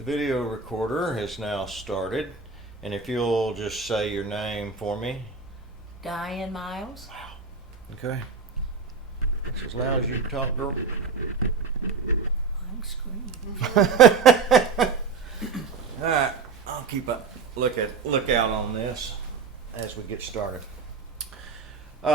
The video recorder has now started, and if you'll just say your name for me. Diane Miles. Okay. That's as loud as you can talk, girl. I'm screaming. All right, I'll keep a lookout on this as we get started.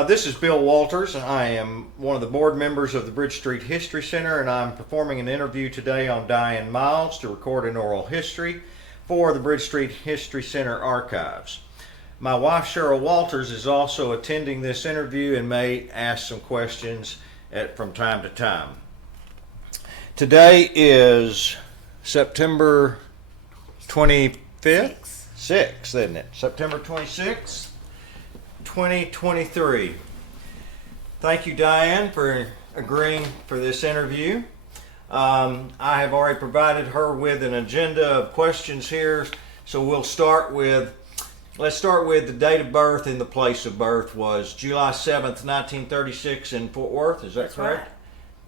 This is Bill Walters. I am one of the board members of the Bridge Street History Center, and I'm performing an interview today on Diane Miles to record an oral history for the Bridge Street History Center archives. My wife Cheryl Walters is also attending this interview and may ask some questions from time to time. Today is September 25th? 6th, isn't it? September 26th, 2023. Thank you, Diane, for agreeing for this interview. I have already provided her with an agenda of questions here, so let's start with the date of birth and the place of birth was July 7th, 1936 in Fort Worth. Is that That's correct? right.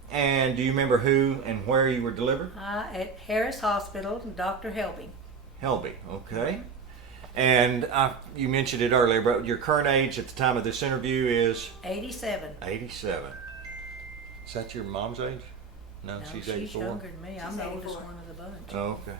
And do you remember who and where you were delivered? At Harris Hospital, Dr. Helbing. Helby, okay. And you mentioned it earlier, but your current age at the time of this interview is? 87. 87. Is that your mom's age? No, No, she's 84? younger than me. I'm She's the oldest 84. one of the bunch. Oh, okay.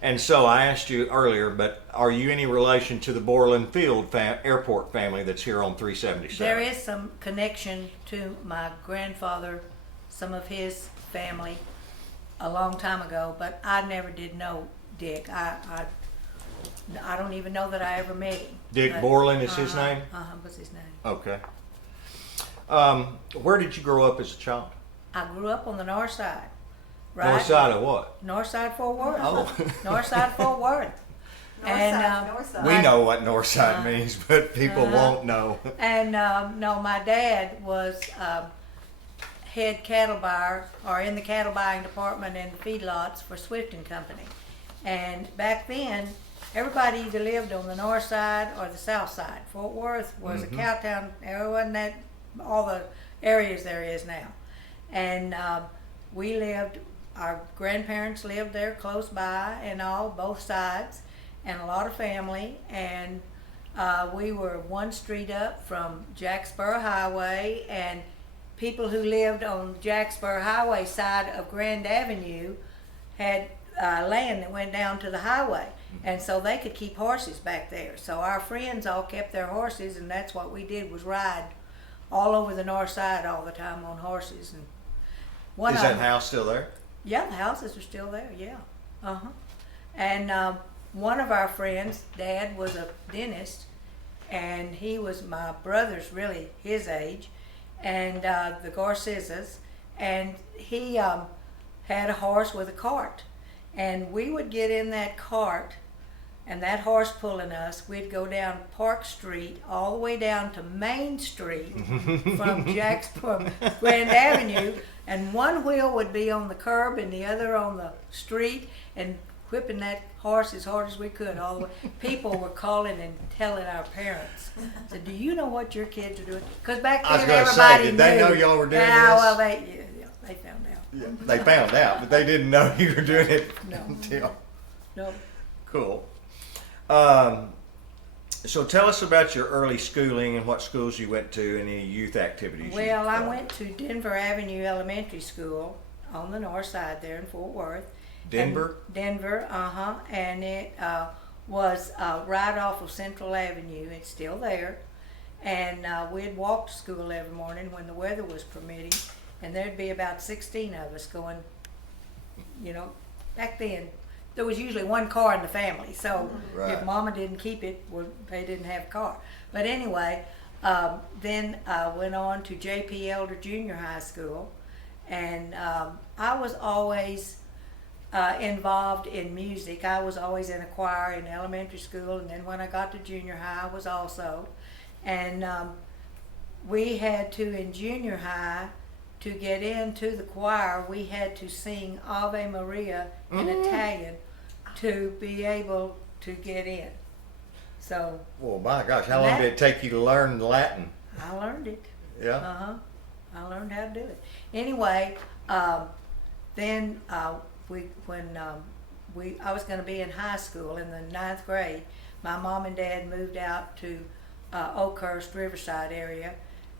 And so I asked you earlier, but are you any relation to the Borland Field airport family that's here on 377? There is some connection to my grandfather, some of his family, a long time ago, but I never did know Dick. I don't even know that I ever met him. Dick But, Borland is his name? What's his name? Okay. Where did you grow up as a child? I grew up on the north side. Right? North side of what? North side Fort Worth. Oh. North side Fort Worth. North side. We know what north side means, but people won't know. And no, my dad was head cattle buyer, or in the cattle buying department in feedlots for Swift and Company. And back then, everybody either lived on the north side or the south side. Fort Worth was a cow town. There wasn't that all the areas there is now. And we lived. Our grandparents lived there close by, and all both sides, and a lot of family. And we were one street up from Jacksboro Highway, and people who lived on Jacksboro Highway side of Grand Avenue had land that went down to the highway, and so they could keep horses back there. So our friends all kept their horses, and that's what we did, was ride all over the north side all the time on horses. And one Is of that them- house still there? Yeah, the houses are still there. Yeah, And one of our friends' dad was a dentist, and he was my brother's really his age, and the Garcizas, and he had a horse with a cart, and we would get in that cart, and that horse pulling us, we'd go down Park Street all the way down to Main Street from Grand Avenue, and one wheel would be on the curb and the other on the street, and whipping that horse as hard as we could all the way. People were calling and telling our parents, said, "Do you know what your kids are doing?" Because back I was then gonna everybody say, did they knew. know y'all were doing yeah, this? Well, they found out. Yeah, they found out, but they didn't know you were doing it No. until. No. Cool. So tell us about your early schooling and what schools you went to and any youth activities. Well, I went to Denver Avenue Elementary School on the north side there in Fort Worth. Denver? And Denver, and it was right off of Central Avenue. It's still there. And we'd walk to school every morning when the weather was permitting, and there'd be about 16 of us going, back then, there was usually one car in the family, so Right. if Mama didn't keep it, well, they didn't have a car. But anyway, then I went on to J.P. Elder Junior High School, and I was always involved in music. I was always in a choir in elementary school, and then when I got to junior high, I was also. And we had to, in junior high, to get into the choir, we had to sing Ave Maria in Italian to be able to get in. So Well, my gosh, how long did it take you to learn Latin? I learned it. Yeah. I learned how to do it. Anyway, then when I was going to be in high school in the 9th grade. My mom and dad moved out to Oakhurst, Riverside area,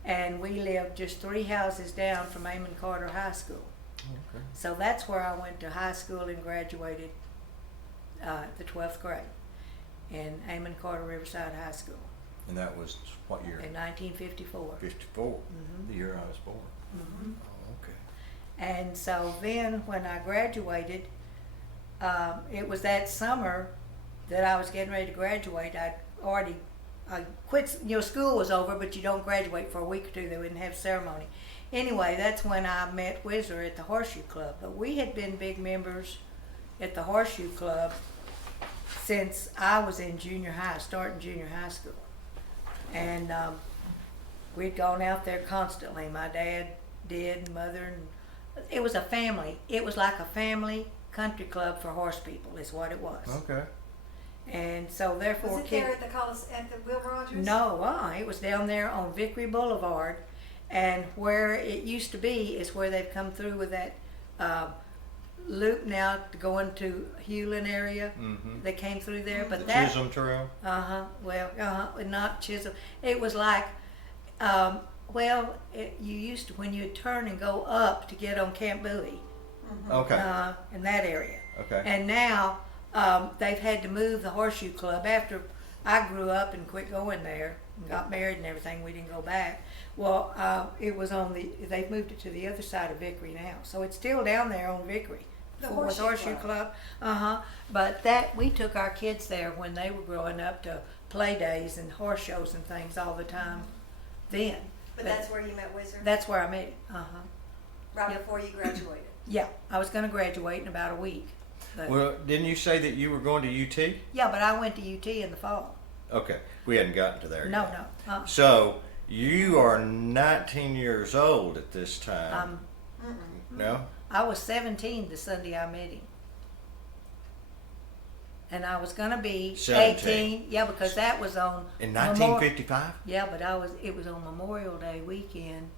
and we lived just 3 houses down from Amon Carter High School. Okay. So that's where I went to high school and graduated the 12th grade in Amon Carter Riverside High School And that was what year? in 1954. 54. Mhm. The year I was born. Mhm. Oh, okay. And so then when I graduated, it was that summer that I was getting ready to graduate. I quit, school was over, but you don't graduate for a week or two. They wouldn't have ceremony. Anyway, that's when I met Whizzer at the Horseshoe Club. But we had been big members at the Horseshoe Club since I was in junior high, starting junior high school. And we'd gone out there constantly. My dad did, mother, and it was a family. It was like a family country club for horse people is what it was. Okay. And so therefore, Was it there at the Will Rogers? no, it was down there on Vickery Boulevard, and where it used to be is where they've come through with that loop now going to Hewlin area. Mm-hmm. They came through there, but The that Chisholm Trail. not Chisholm. It was like you used to when you'd turn and go up to get on Camp Bowie. Okay. In that area. Okay. And now they've had to move the Horseshoe Club after I grew up and quit going there and got married and everything. We didn't go back. Well, it was they've moved it to the other side of Vickery now, so it's still down there on Vickery. The Fort Worth Horseshoe Club. But we took our kids there when they were growing up to play days and horse shows and things all the time. Then. But that's where you met Whizzer? That's where I met him. Right Yep. before you graduated? Yeah, I was going to graduate in about a week. But, Well, didn't you say that you were going to UT? yeah, but I went to UT in the fall. Okay. We hadn't gotten to there No, yet. no. So you are 19 years old at this time. No? I was 17 the Sunday I met him. And I was gonna be 17. 18. Yeah, because that was on In 1955? Yeah, but it was on Memorial Day weekend,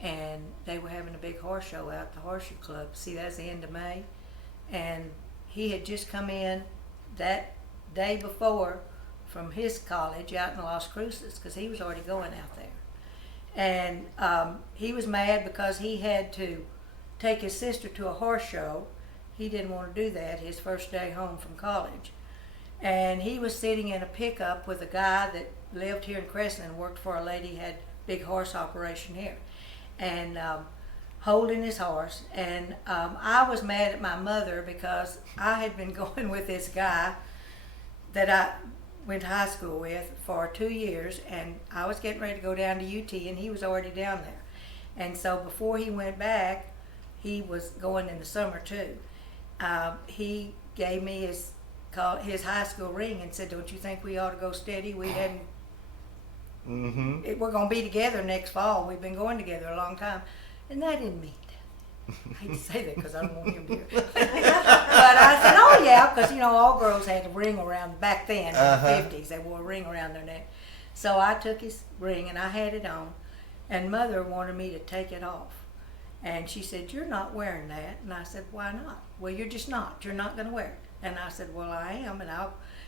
and they were having a big horse show out at the Horseshoe Club. See, that's the end of May. And he had just come in that day before from his college out in Las Cruces, because he was already going out there. And he was mad because he had to take his sister to a horse show. He didn't want to do that his first day home from college. And he was sitting in a pickup with a guy that lived here in Cresson and worked for a lady had big horse operation here, and holding his horse. And I was mad at my mother because I had been going with this guy that I went to high school with for 2 years, and I was getting ready to go down to UT, and he was already down there. And so before he went back, he was going in the summer too. He gave me his high school ring and said, "Don't you think we ought to go steady? We hadn't. Mm-hmm. We're going to be together next fall. We've been going together a long time," and that didn't mean that. I hate to say that because I don't want him to hear. But I said, "Oh yeah," because all girls had a ring around back then in the 50s. They wore a ring around their neck. So I took his ring and I had it on, and Mother wanted me to take it off. And she said, "You're not wearing that." And I said, "Why not?" "Well, you're just not. You're not going to wear it." And I said, "Well, I am." And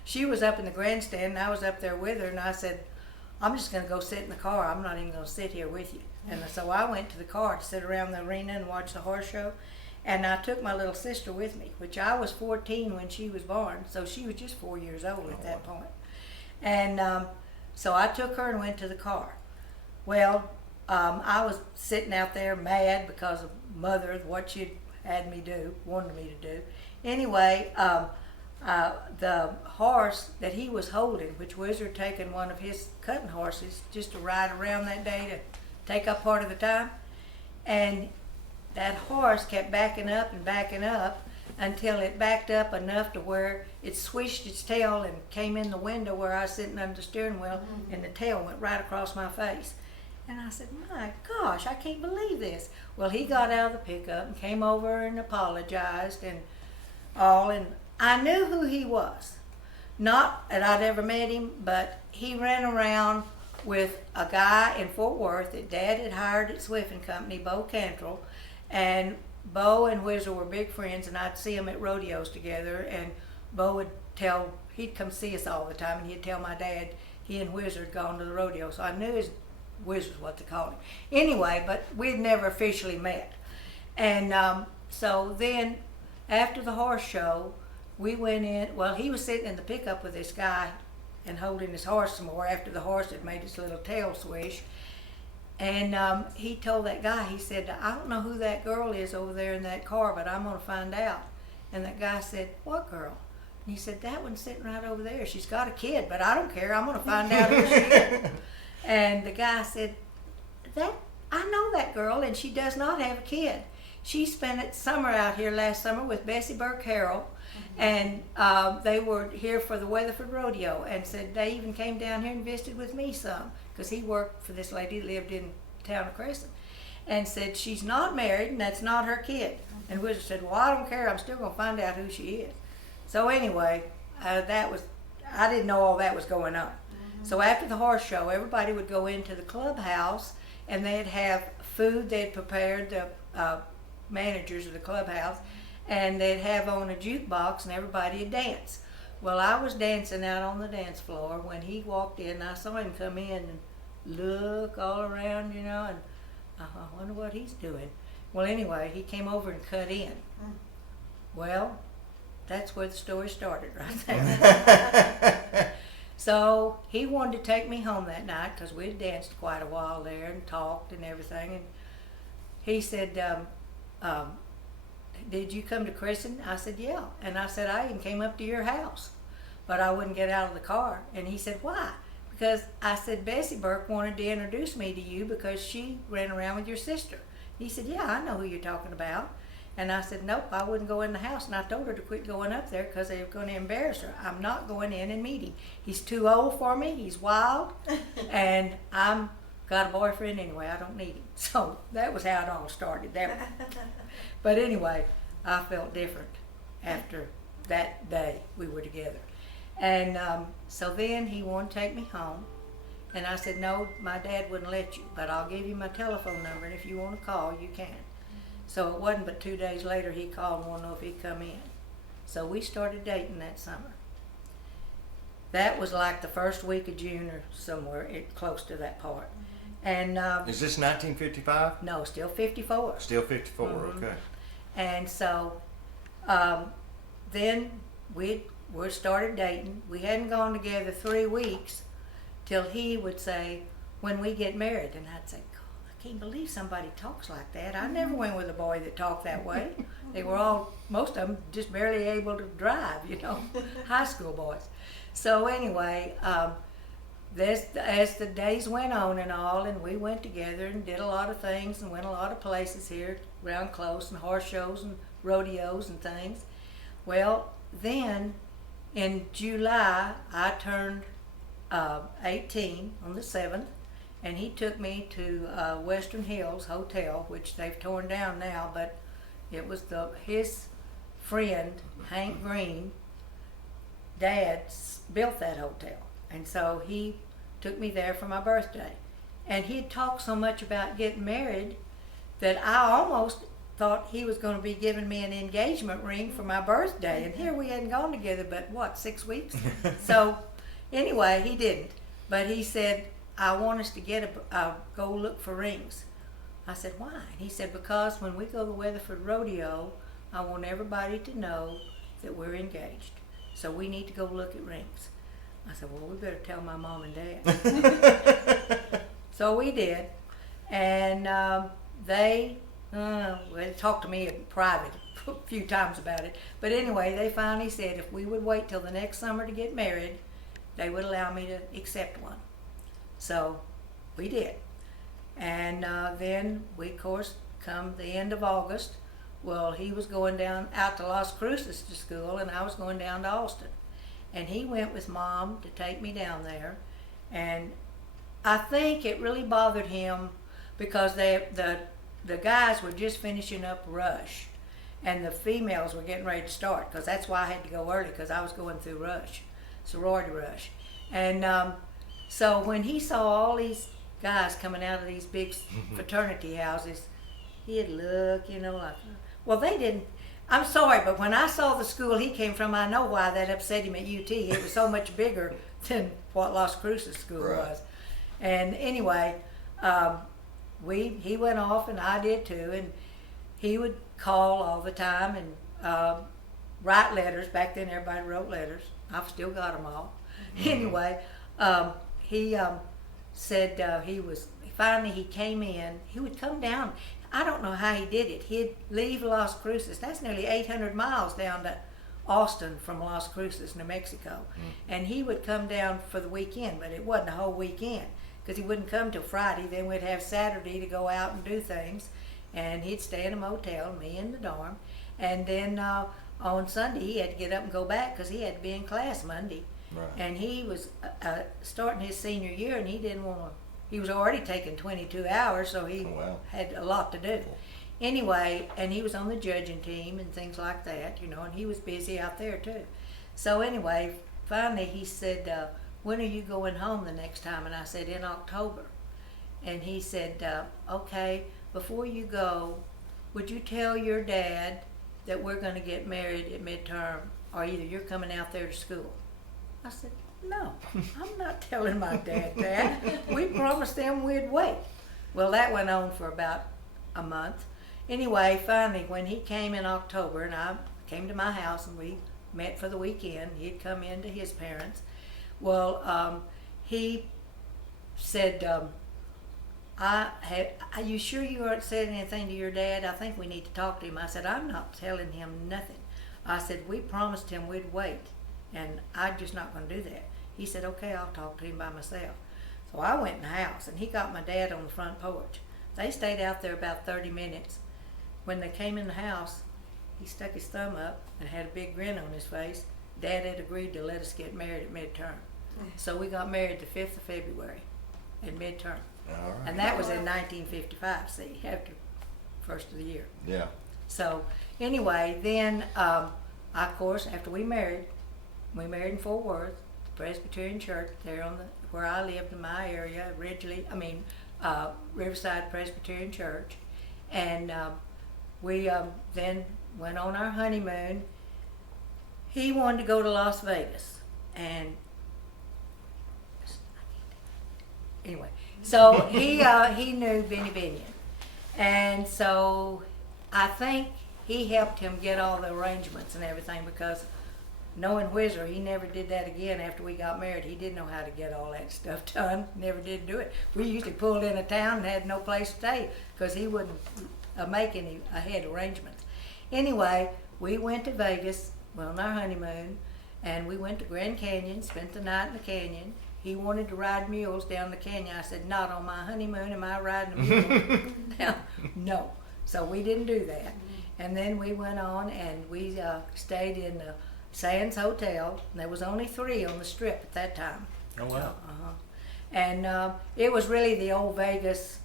she was up in the grandstand, and I was up there with her, and I said, "I'm just going to go sit in the car. I'm not even going to sit here with you." And so I went to the car to sit around the arena and watch the horse show. And I took my little sister with me, which I was 14 when she was born, so she was just 4 years old at that point. And so I took her and went to the car. Well, I was sitting out there mad because of Mother, what she had me do, wanted me to do. Anyway, the horse that he was holding, which Whizzer had taken one of his cutting horses just to ride around that day to take up part of the time, and that horse kept backing up until it backed up enough to where it swished its tail and came in the window where I was sitting under the steering wheel, and the tail went right across my face. And I said, "My gosh, I can't believe this." Well, he got out of the pickup and came over and apologized and all, and I knew who he was. Not that I'd ever met him, but he ran around with a guy in Fort Worth that Dad had hired at Swift and Company, Bo Cantrell, and Bo and Whizzer were big friends, and I'd see them at rodeos together. And Bo would he'd come see us all the time, and he'd tell my dad he and Whizzer had gone to the rodeo. So I knew Whizzer's what they called him. Anyway, but we'd never officially met. And so then, after the horse show, we went in. Well, he was sitting in the pickup with this guy and holding his horse some more after the horse had made its little tail swish. And he told that guy, he said, I don't know who that girl is over there in that car, but I'm going to find out. And that guy said, what girl? And he said, that one's sitting right over there. She's got a kid, but I don't care. I'm going to find out who she is. And the guy said, I know that girl, and she does not have a kid. She spent it summer out here last summer with Bessie Burke Harrell, and they were here for the Weatherford Rodeo, and said they even came down here and visited with me some, because he worked for this lady that lived in town of Cresson, and said she's not married and that's not her kid. And Whizzer said, well, I don't care, I'm still going to find out who she is. So anyway, I didn't know all that was going on. So after the horse show, everybody would go into the clubhouse, and they'd have food they'd prepared, the managers of the clubhouse, and they'd have on a jukebox, and everybody would dance. Well, I was dancing out on the dance floor when he walked in. I saw him come in and look all around, and I wonder what he's doing. Well, anyway, he came over and cut in. Well, that's where the story started right there. So he wanted to take me home that night because we'd danced quite a while there and talked and everything. And he said, did you come to Cresson? I said, yeah. And I said, I even came up to your house, but I wouldn't get out of the car. And he said, why? Because I said, Bessie Burke wanted to introduce me to you because she ran around with your sister. He said, yeah, I know who you're talking about. And I said, nope, I wouldn't go in the house. And I told her to quit going up there because they were going to embarrass her. I'm not going in and meet him. He's too old for me. He's wild. And I'm got a boyfriend anyway. I don't need him. So that was how it all started there. But anyway, I felt different after that day we were together. And so then he wanted to take me home. And I said, no, my dad wouldn't let you, but I'll give you my telephone number, and if you want to call, you can. So it wasn't but 2 days later he called and wanted to know if he'd come in. So we started dating that summer. That was like the first week of June or somewhere close to that part. And Is this 1955? no, still 54. Still 54, okay. And so then we started dating. We hadn't gone together 3 weeks till he would say, when we get married. And I'd say, God, I can't believe somebody talks like that. I never went with a boy that talked that way. They were all, most of them, just barely able to drive, high school boys. So anyway, as the days went on and all, and we went together and did a lot of things and went a lot of places here around close, and horse shows and rodeos and things. Well, then in July, I turned 18 on the 7th, and he took me to Western Hills Hotel, which they've torn down now, but it was his friend, Hank Green, Dad built that hotel. And so he took me there for my birthday. And he had talked so much about getting married that I almost thought he was going to be giving me an engagement ring for my birthday. And here we hadn't gone together but 6 weeks? So anyway, he didn't. But he said, I want us to go look for rings. I said, why? And he said, because when we go to the Weatherford Rodeo, I want everybody to know that we're engaged. So we need to go look at rings. I said, well, we better tell my mom and dad. So we did. And they talked to me in private a few times about it. But anyway, they finally said if we would wait till the next summer to get married, they would allow me to accept one. So we did. And then we, of course, come the end of August, well, he was going out to Las Cruces to school, and I was going down to Austin. And he went with Mom to take me down there. And I think it really bothered him because the guys were just finishing up Rush, and the females were getting ready to start, because that's why I had to go early, because I was going through Rush, sorority Rush. And so when he saw all these guys coming out of these big fraternity houses, he'd look, like, Well, they didn't. I'm sorry, but when I saw the school he came from, I know why that upset him at UT. It was so much bigger than what Las Cruces school Right. was. And anyway, he went off, and I did too. And he would call all the time and write letters. Back then, everybody wrote letters. I've still got them all. Anyway, he said finally he came in. He would come down. I don't know how he did it. He'd leave Las Cruces. That's nearly 800 miles down to Austin from Las Cruces, New Mexico. And he would come down for the weekend, but it wasn't a whole weekend because he wouldn't come till Friday. Then we'd have Saturday to go out and do things. And he'd stay in a motel, me in the dorm. And then on Sunday he had to get up and go back because he had to be in class Monday. Right. And he was starting his senior year, and he didn't want to. He was already taking 22 hours, so he Oh, wow. had a lot to do. Anyway, and he was on the judging team and things like that, and he was busy out there too. So anyway, finally he said, when are you going home the next time? And I said, in October. And he said, okay, before you go, would you tell your dad that we're going to get married at midterm, or either you're coming out there to school? I said, no, I'm not telling my dad that. We promised them we'd wait. Well, that went on for about a month. Anyway, finally, when he came in October, and I came to my house, and we met for the weekend, he'd come in to his parents. Well, he said, are you sure you aren't saying anything to your dad? I think we need to talk to him. I said, I'm not telling him nothing. I said, we promised him we'd wait, and I'm just not going to do that. He said, okay, I'll talk to him by myself. So I went in the house, and he got my dad on the front porch. They stayed out there about 30 minutes. When they came in the house, he stuck his thumb up and had a big grin on his face. Dad had agreed to let us get married at midterm. So we got married the 5th of February at midterm. All right. And that was in 1955, see, after first of the year. Yeah. So anyway, then, of course, after we married in Fort Worth, the Presbyterian Church there where I lived in my area, Riverside Presbyterian Church. And we then went on our honeymoon. He wanted to go to Las Vegas. And anyway, so he knew Benny Binion. And so I think he helped him get all the arrangements and everything, because knowing Whizzer, he never did that again after we got married. He didn't know how to get all that stuff done. Never did do it. We usually pulled in a town and had no place to stay because he wouldn't make any ahead arrangements. Anyway, we went to Vegas on our honeymoon, and we went to Grand Canyon, spent the night in the canyon. He wanted to ride mules down the canyon. I said, not on my honeymoon am I riding a mule. Now, no. So we didn't do that. And then we went on, and we stayed in the Sands Hotel. There was only 3 on the Strip at that time. Oh, wow. And it was really the old Vegas,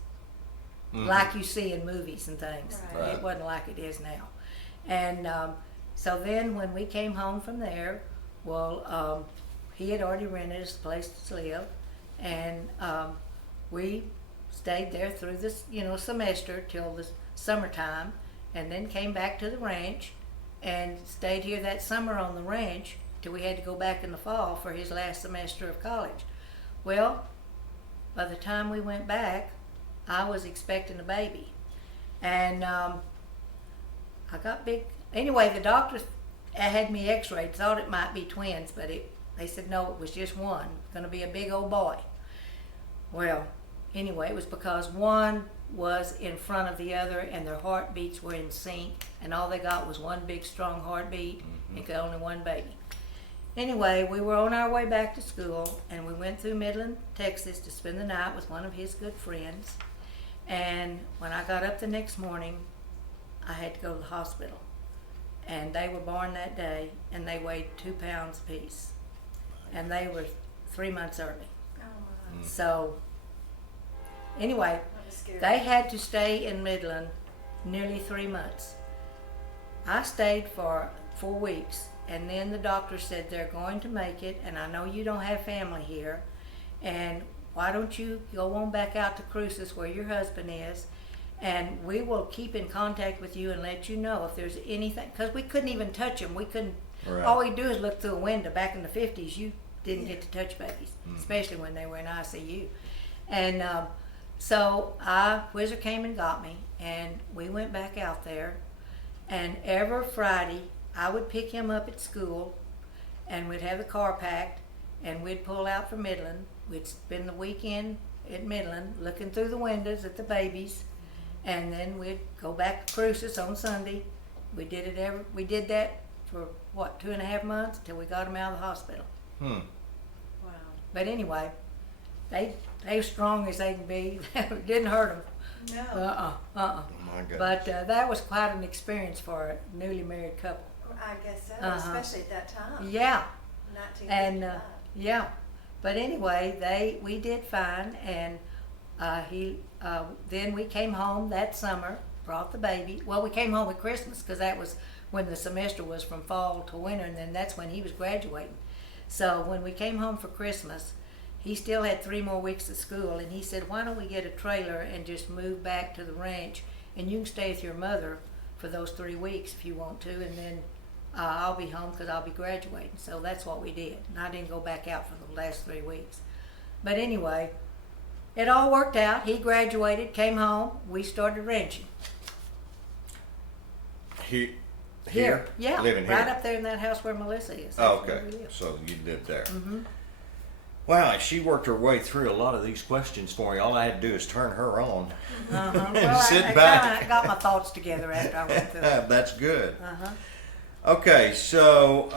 like you see in movies and things. Right. It wasn't like it is now. And so then when we came home from there, well, he had already rented us a place to live, and we stayed there through this, semester till the summertime, and then came back to the ranch and stayed here that summer on the ranch till we had to go back in the fall for his last semester of college. Well, by the time we went back, I was expecting a baby, and I got big. Anyway, the doctors had me x-rayed, thought it might be twins, but they said no, it was just one, going to be a big old boy. Well, anyway, it was because one was in front of the other, and their heartbeats were in sync, and all they got was one big strong heartbeat, and only one baby. Anyway, we were on our way back to school, and we went through Midland, Texas to spend the night with one of his good friends. And when I got up the next morning, I had to go to the hospital. And they were born that day, and they weighed 2 pounds apiece. And they were 3 months early. Oh, my. So anyway, That was scary. they had to stay in Midland nearly 3 months. I stayed for 4 weeks, and then the doctor said they're going to make it, and I know you don't have family here, and why don't you go on back out to Cruces where your husband is, and we will keep in contact with you and let you know if there's anything, because we couldn't even touch them. We couldn't, Right. all we do is look through a window. Back in the 50s, you didn't get to touch babies, especially when they were in ICU. And so Whizzer came and got me, and we went back out there, and every Friday I would pick him up at school, and we'd have the car packed, and we'd pull out for Midland. We'd spend the weekend at Midland looking through the windows at the babies, and then we'd go back to Cruces on Sunday. We did that for what, 2.5 months till we got them out of the hospital. Hmm. Wow. But anyway, they strong as they can be. It didn't hurt them. No. Oh my goodness. But that was quite an experience for a newly married couple. I guess so, Uh-huh. especially at that time. Yeah, 1955. and yeah. But anyway, we did fine, and then we came home that summer, brought the baby. Well, we came home at Christmas because that was when the semester was from fall to winter, and then that's when he was graduating. So when we came home for Christmas, he still had 3 more weeks of school, and he said, why don't we get a trailer and just move back to the ranch, and you can stay with your mother for those 3 weeks if you want to, and then I'll be home because I'll be graduating. So that's what we did, and I didn't go back out for the last 3 weeks. But anyway, it all worked out. He graduated, came home, we started ranching. Here? Yeah, Living here? right up there in that house where Melissa is. Oh, That's where okay. we live. So you lived there. Mm-hmm. Wow, she worked her way through a lot of these questions for me. All I had to do is turn her on. Uh-huh. And Well, sit I back. got my thoughts together after I went through it. That's good. Uh-huh. Okay, so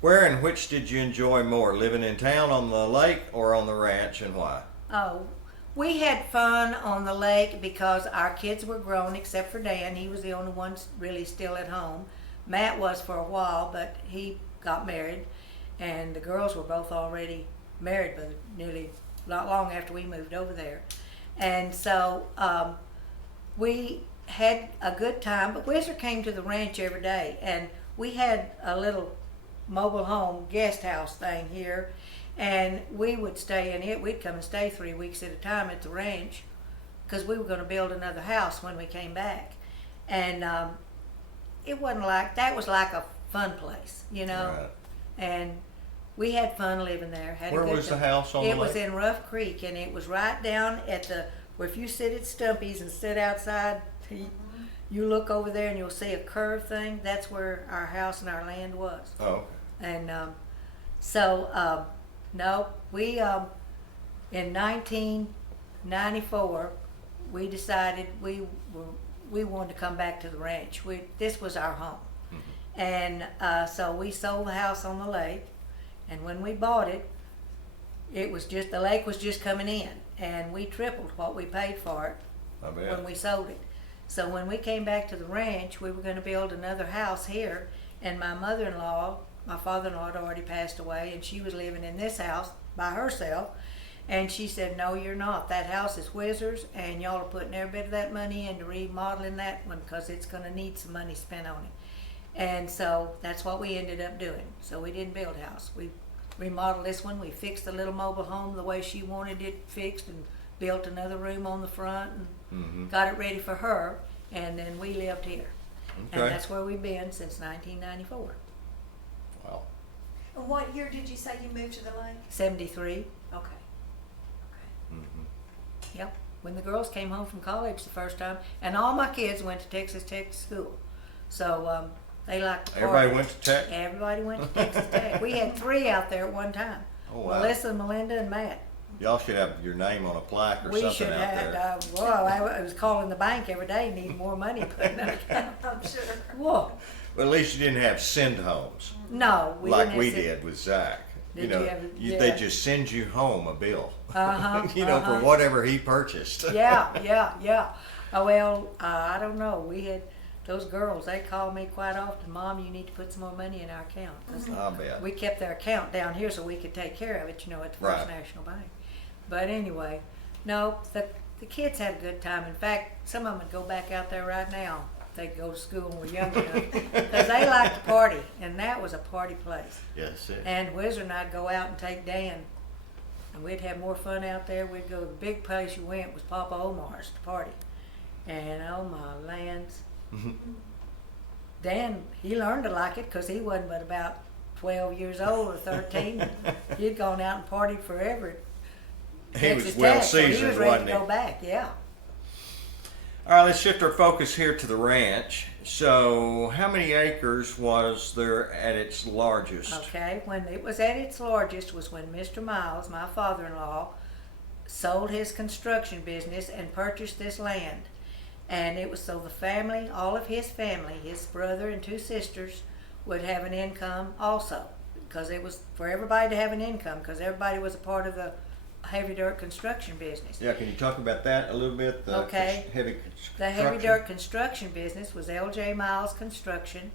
where and which did you enjoy more, living in town on the lake or on the ranch, and why? Oh, we had fun on the lake because our kids were grown except for Dan. He was the only one really still at home. Matt was for a while, but he got married, and the girls were both already married, but nearly not long after we moved over there. And so we had a good time, but Whizzer came to the ranch every day, and we had a little mobile home guest house thing here, and we would stay in it. We'd come and stay 3 weeks at a time at the ranch because we were going to build another house when we came back. And it wasn't like, that was like a fun place, you know. Right. And we had fun living there. Had a Where good was the time. house on the It was lake? in Rough Creek, and it was right down at where if you sit at Stumpy's and sit outside, you look over there and you'll see a curved thing. That's where our house and our land was. Oh, okay. And no, we in 1994 we decided we wanted to come back to the ranch. This was our home, and so we sold the house on the lake. And when we bought it, the lake was just coming in, and we tripled what we paid for it I bet. when we sold it. So when we came back to the ranch, we were going to build another house here, and my mother-in-law, my father-in-law had already passed away, and she was living in this house by herself. And she said, no, you're not. That house is Whizzer's, and y'all are putting every bit of that money into remodeling that one because it's going to need some money spent on it. And so that's what we ended up doing. So we didn't build a house. We remodeled this one. We fixed the little mobile home the way she wanted it fixed, and built another room on the front, and got it ready for her. And then we lived here. Okay. And that's where we've been since 1994. Wow. And what year did you say you moved to the lake? 73. Okay. Yep. When the girls came home from college the first time, and all my kids went to Texas Tech school. So they liked to party. Everybody went to Tech? Everybody went to Texas Tech. We had 3 out there at one time. Oh, wow. Melissa, Melinda, and Matt. Y'all should have your name on a plaque or We something should out have, there. I was calling the bank every day, needing more money put in an account. I'm sure. Whoa. Well, at least you didn't have send homes No, we like didn't we have to- did with Zach. Did You know, you ever- they yeah. just send you home a bill. Uh-huh, You know, uh-huh. for whatever he purchased. Yeah. Oh, well, I don't know. We had those girls, they called me quite often, Mom, you need to put some more money in our account. 'Cause I bet. we kept their account down here so we could take care of it, at the First Right. National Bank. But anyway, no, the kids had a good time. In fact, some of them would go back out there right now if they go to school and were young enough. Because they liked to party, and that was a party place. Yes, it. And Whizzer and I'd go out and take Dan and we'd have more fun out there. We'd go to the big place you went was Papa Omar's to party. And oh my lands. Dan, he learned to like it because he wasn't but about 12 years old or 13. He'd gone out and partied forever. He was Texas well Tech, so he seasoned, was ready wasn't to he? go back, yeah. All right, let's shift our focus here to the ranch. So, how many acres was there at its largest? Okay, when it was at its largest was when Mr. Miles, my father-in-law, sold his construction business and purchased this land. And it was so the family, all of his family, his brother and 2 sisters, would have an income also. Because it was for everybody to have an income, because everybody was a part of the heavy dirt construction business. Yeah, can you talk about that a little bit? The Okay. heavy construction. The heavy dirt construction business was L.J. Miles Construction,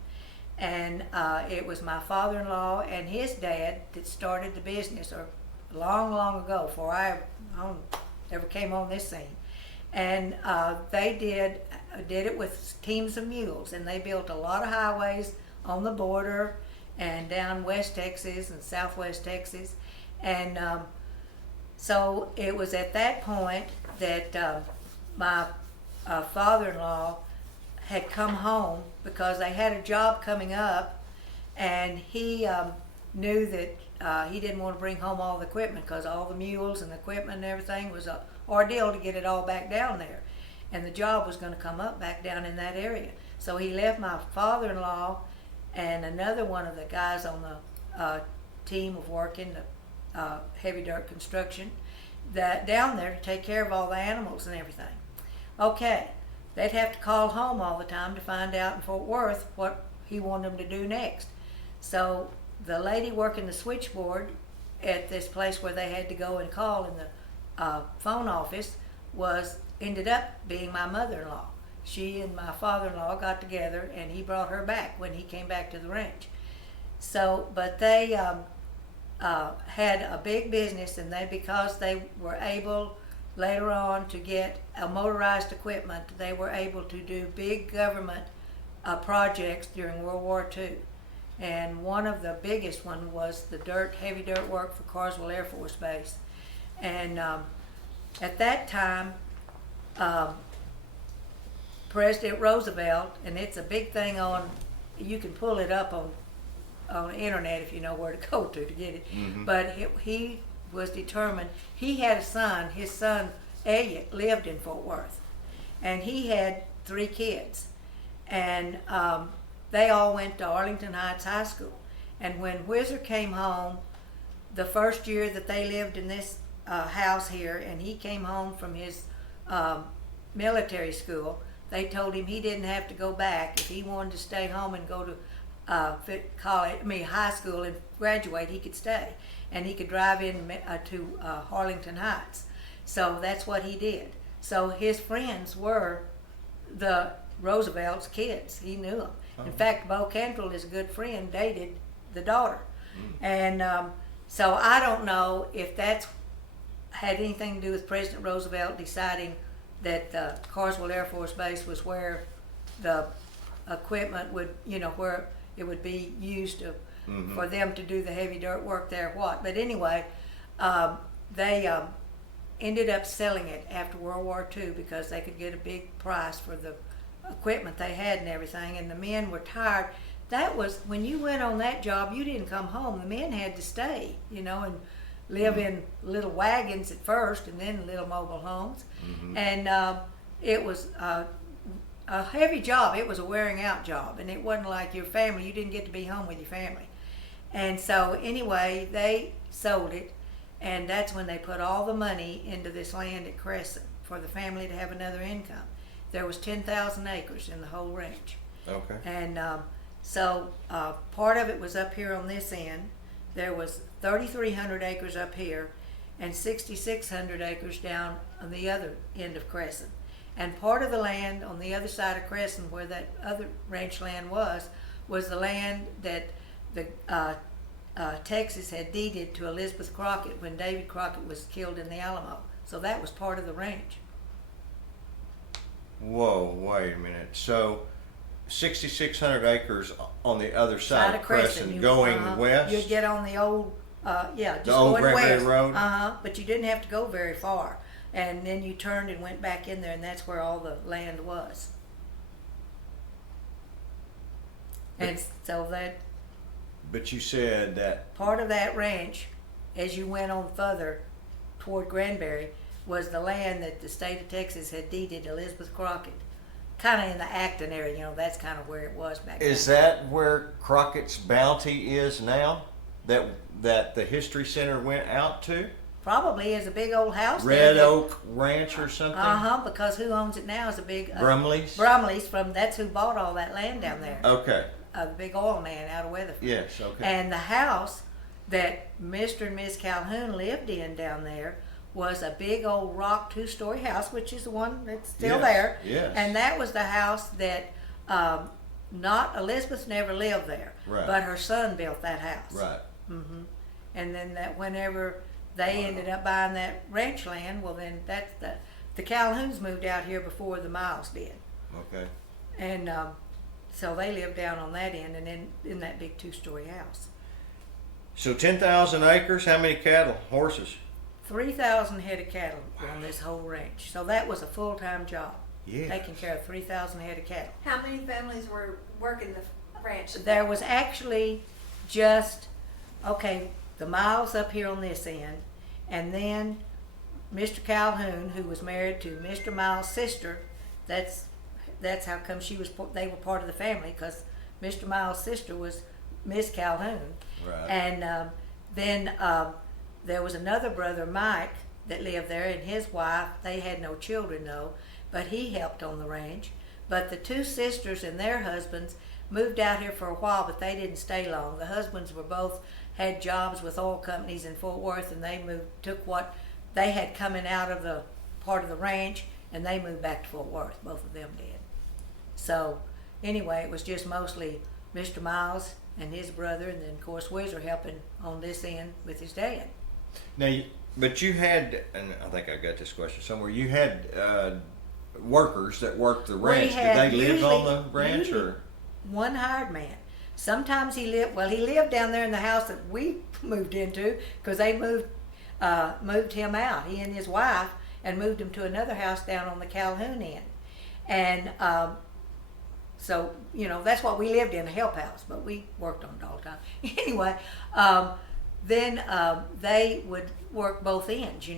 and it was my father-in-law and his dad that started the business, or long, long ago, before I ever came on this scene. And they did it with teams of mules, and they built a lot of highways on the border and down West Texas and Southwest Texas, and so it was at that point that my father-in-law had come home because they had a job coming up, and he knew that he didn't want to bring home all the equipment because all the mules and the equipment and everything was a ordeal to get it all back down there, and the job was going to come up back down in that area. So he left my father-in-law and another one of the guys on the team of working the heavy dirt construction that down there to take care of all the animals and everything. Okay, they'd have to call home all the time to find out in Fort Worth what he wanted them to do next. So the lady working the switchboard at this place where they had to go and call in the phone office ended up being my mother-in-law. She and my father-in-law got together, and he brought her back when he came back to the ranch. So, but they had a big business, and because they were able later on to get a motorized equipment, they were able to do big government projects during World War II. And one of the biggest one was the heavy dirt work for Carswell Air Force Base. And at that time, President Roosevelt, and it's a big thing you can pull it up on the internet if you know where to go to get it. Mm-hmm. But he was determined. He had a son. His son Elliot lived in Fort Worth, and he had 3 kids, and they all went to Arlington Heights High School. And when Whizzer came home, the first year that they lived in this house here, and he came home from his military school, they told him he didn't have to go back. If he wanted to stay home and go to high school and graduate, he could stay, and he could drive in to Arlington Heights. So that's what he did. So his friends were the Roosevelt's kids. He knew them. In fact, Bo Cantrell, his good friend, dated the daughter. And so I don't know if that's had anything to do with President Roosevelt deciding that Carswell Air Force Base was where the equipment would, where it would be used for them to do the heavy dirt work there, what. But anyway, they ended up selling it after World War II because they could get a big price for the equipment they had and everything, and the men were tired. That was, when you went on that job, you didn't come home. The men had to stay, and live in little wagons at first and then little mobile homes. And it was a heavy job. It was a wearing out job, and it wasn't like your family. You didn't get to be home with your family. And so anyway, they sold it, and that's when they put all the money into this land at Cresson for the family to have another income. There was 10,000 acres in the whole ranch. Okay. And so part of it was up here on this end. There was 3,300 acres up here and 6,600 acres down on the other end of Cresson. And part of the land on the other side of Cresson, where that other ranch land was the land that the Texas had deeded to Elizabeth Crockett when David Crockett was killed in the Alamo. So that was part of the ranch. Whoa, wait a minute. So 6,600 acres on the other side of Cresson, going west? You'd get on the old Yeah, just The old going Granbury west. Road? But you didn't have to go very far. And then you turned and went back in there, and that's where all the land was. And so that But you said that, part of that ranch, as you went on further toward Granbury, was the land that the state of Texas had deeded Elizabeth Crockett. Kind of in the Acton area, you know, that's kind of where it was back then. is that where Crockett's Bounty is now? That the History Center went out to? Probably is a big old house Red there. Oak Ranch or something? Because who owns it now is a big Brumley's? Brumley's that's who bought all that land down there. Okay. The big oil man out of Weatherford. Yes, okay. And the house that Mr. and Miss Calhoun lived in down there was a big old rock 2-story house, which is the one that's still Yes, there. yes. And that was the house that not Elizabeth never lived there, Right. but her son built that house. Right. And then that whenever they ended up buying that ranch land, well then that's the Calhouns moved out here before the Miles did. Okay. And so they lived down on that end and in that big 2-story house. So 10,000 acres, how many cattle, horses? 3,000 head of cattle on this whole ranch. So that was a full-time job. Yeah. Taking care of 3,000 head of cattle. How many families were working the ranch? There was actually just, the Miles up here on this end, and then Mr. Calhoun, who was married to Mr. Miles' sister. That's how come they were part of the family, because Mr. Miles' sister was Miss Calhoun. Right. And then there was another brother, Mike, that lived there, and his wife. They had no children though, but he helped on the ranch. But the 2 sisters and their husbands moved out here for a while, but they didn't stay long. The husbands were both had jobs with oil companies in Fort Worth, and they took what they had coming out of the part of the ranch, and they moved back to Fort Worth. Both of them did. So anyway, it was just mostly Mr. Miles and his brother, and then of course Whizzer helping on this end with his dad. Now, but you had, and I think I got this question somewhere, you had workers that worked the ranch. Did they live on the ranch usually or? One hired man. Sometimes he lived down there in the house that we moved into, because they moved him out, he and his wife, and moved him to another house down on the Calhoun end. And so, that's what we lived in, a help house, but we worked on it all the time. Anyway, then they would work both ends,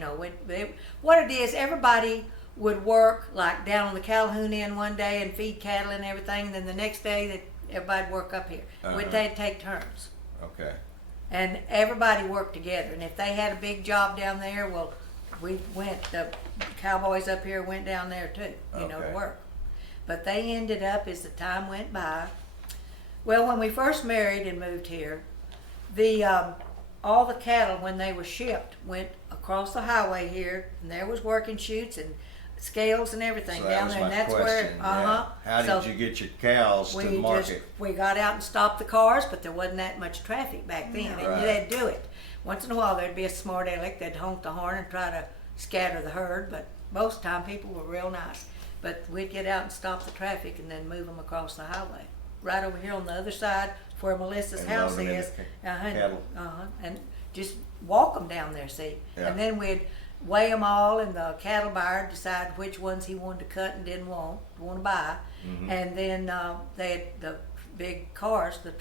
what it is, everybody would work like down on the Calhoun end one day and feed cattle and everything, and then the next day everybody'd work up here. They'd take turns. Okay. And everybody worked together, and if they had a big job down there, well, the cowboys up here went down there too, to work. But they ended up, as the time went by, well, when we first married and moved here, all the cattle, when they were shipped, went across the highway here, and there was working chutes and scales and everything So that down was there, my and that's question. where, Yeah. How did you get your cows to market? we got out and stopped the cars, but there wasn't that much traffic back then, and Right. they'd do it. Once in a while there'd be a smart aleck, they'd honk the horn and try to scatter the herd, but most of the time people were real nice. But we'd get out and stop the traffic and then move them across the highway. Right over here on the other side where Melissa's And house load 'em in is. the cattle. And just walk them down there, see? Yeah. And then we'd weigh them all, and the cattle buyer decide which ones he wanted to cut and didn't want to buy. And then the big cars, the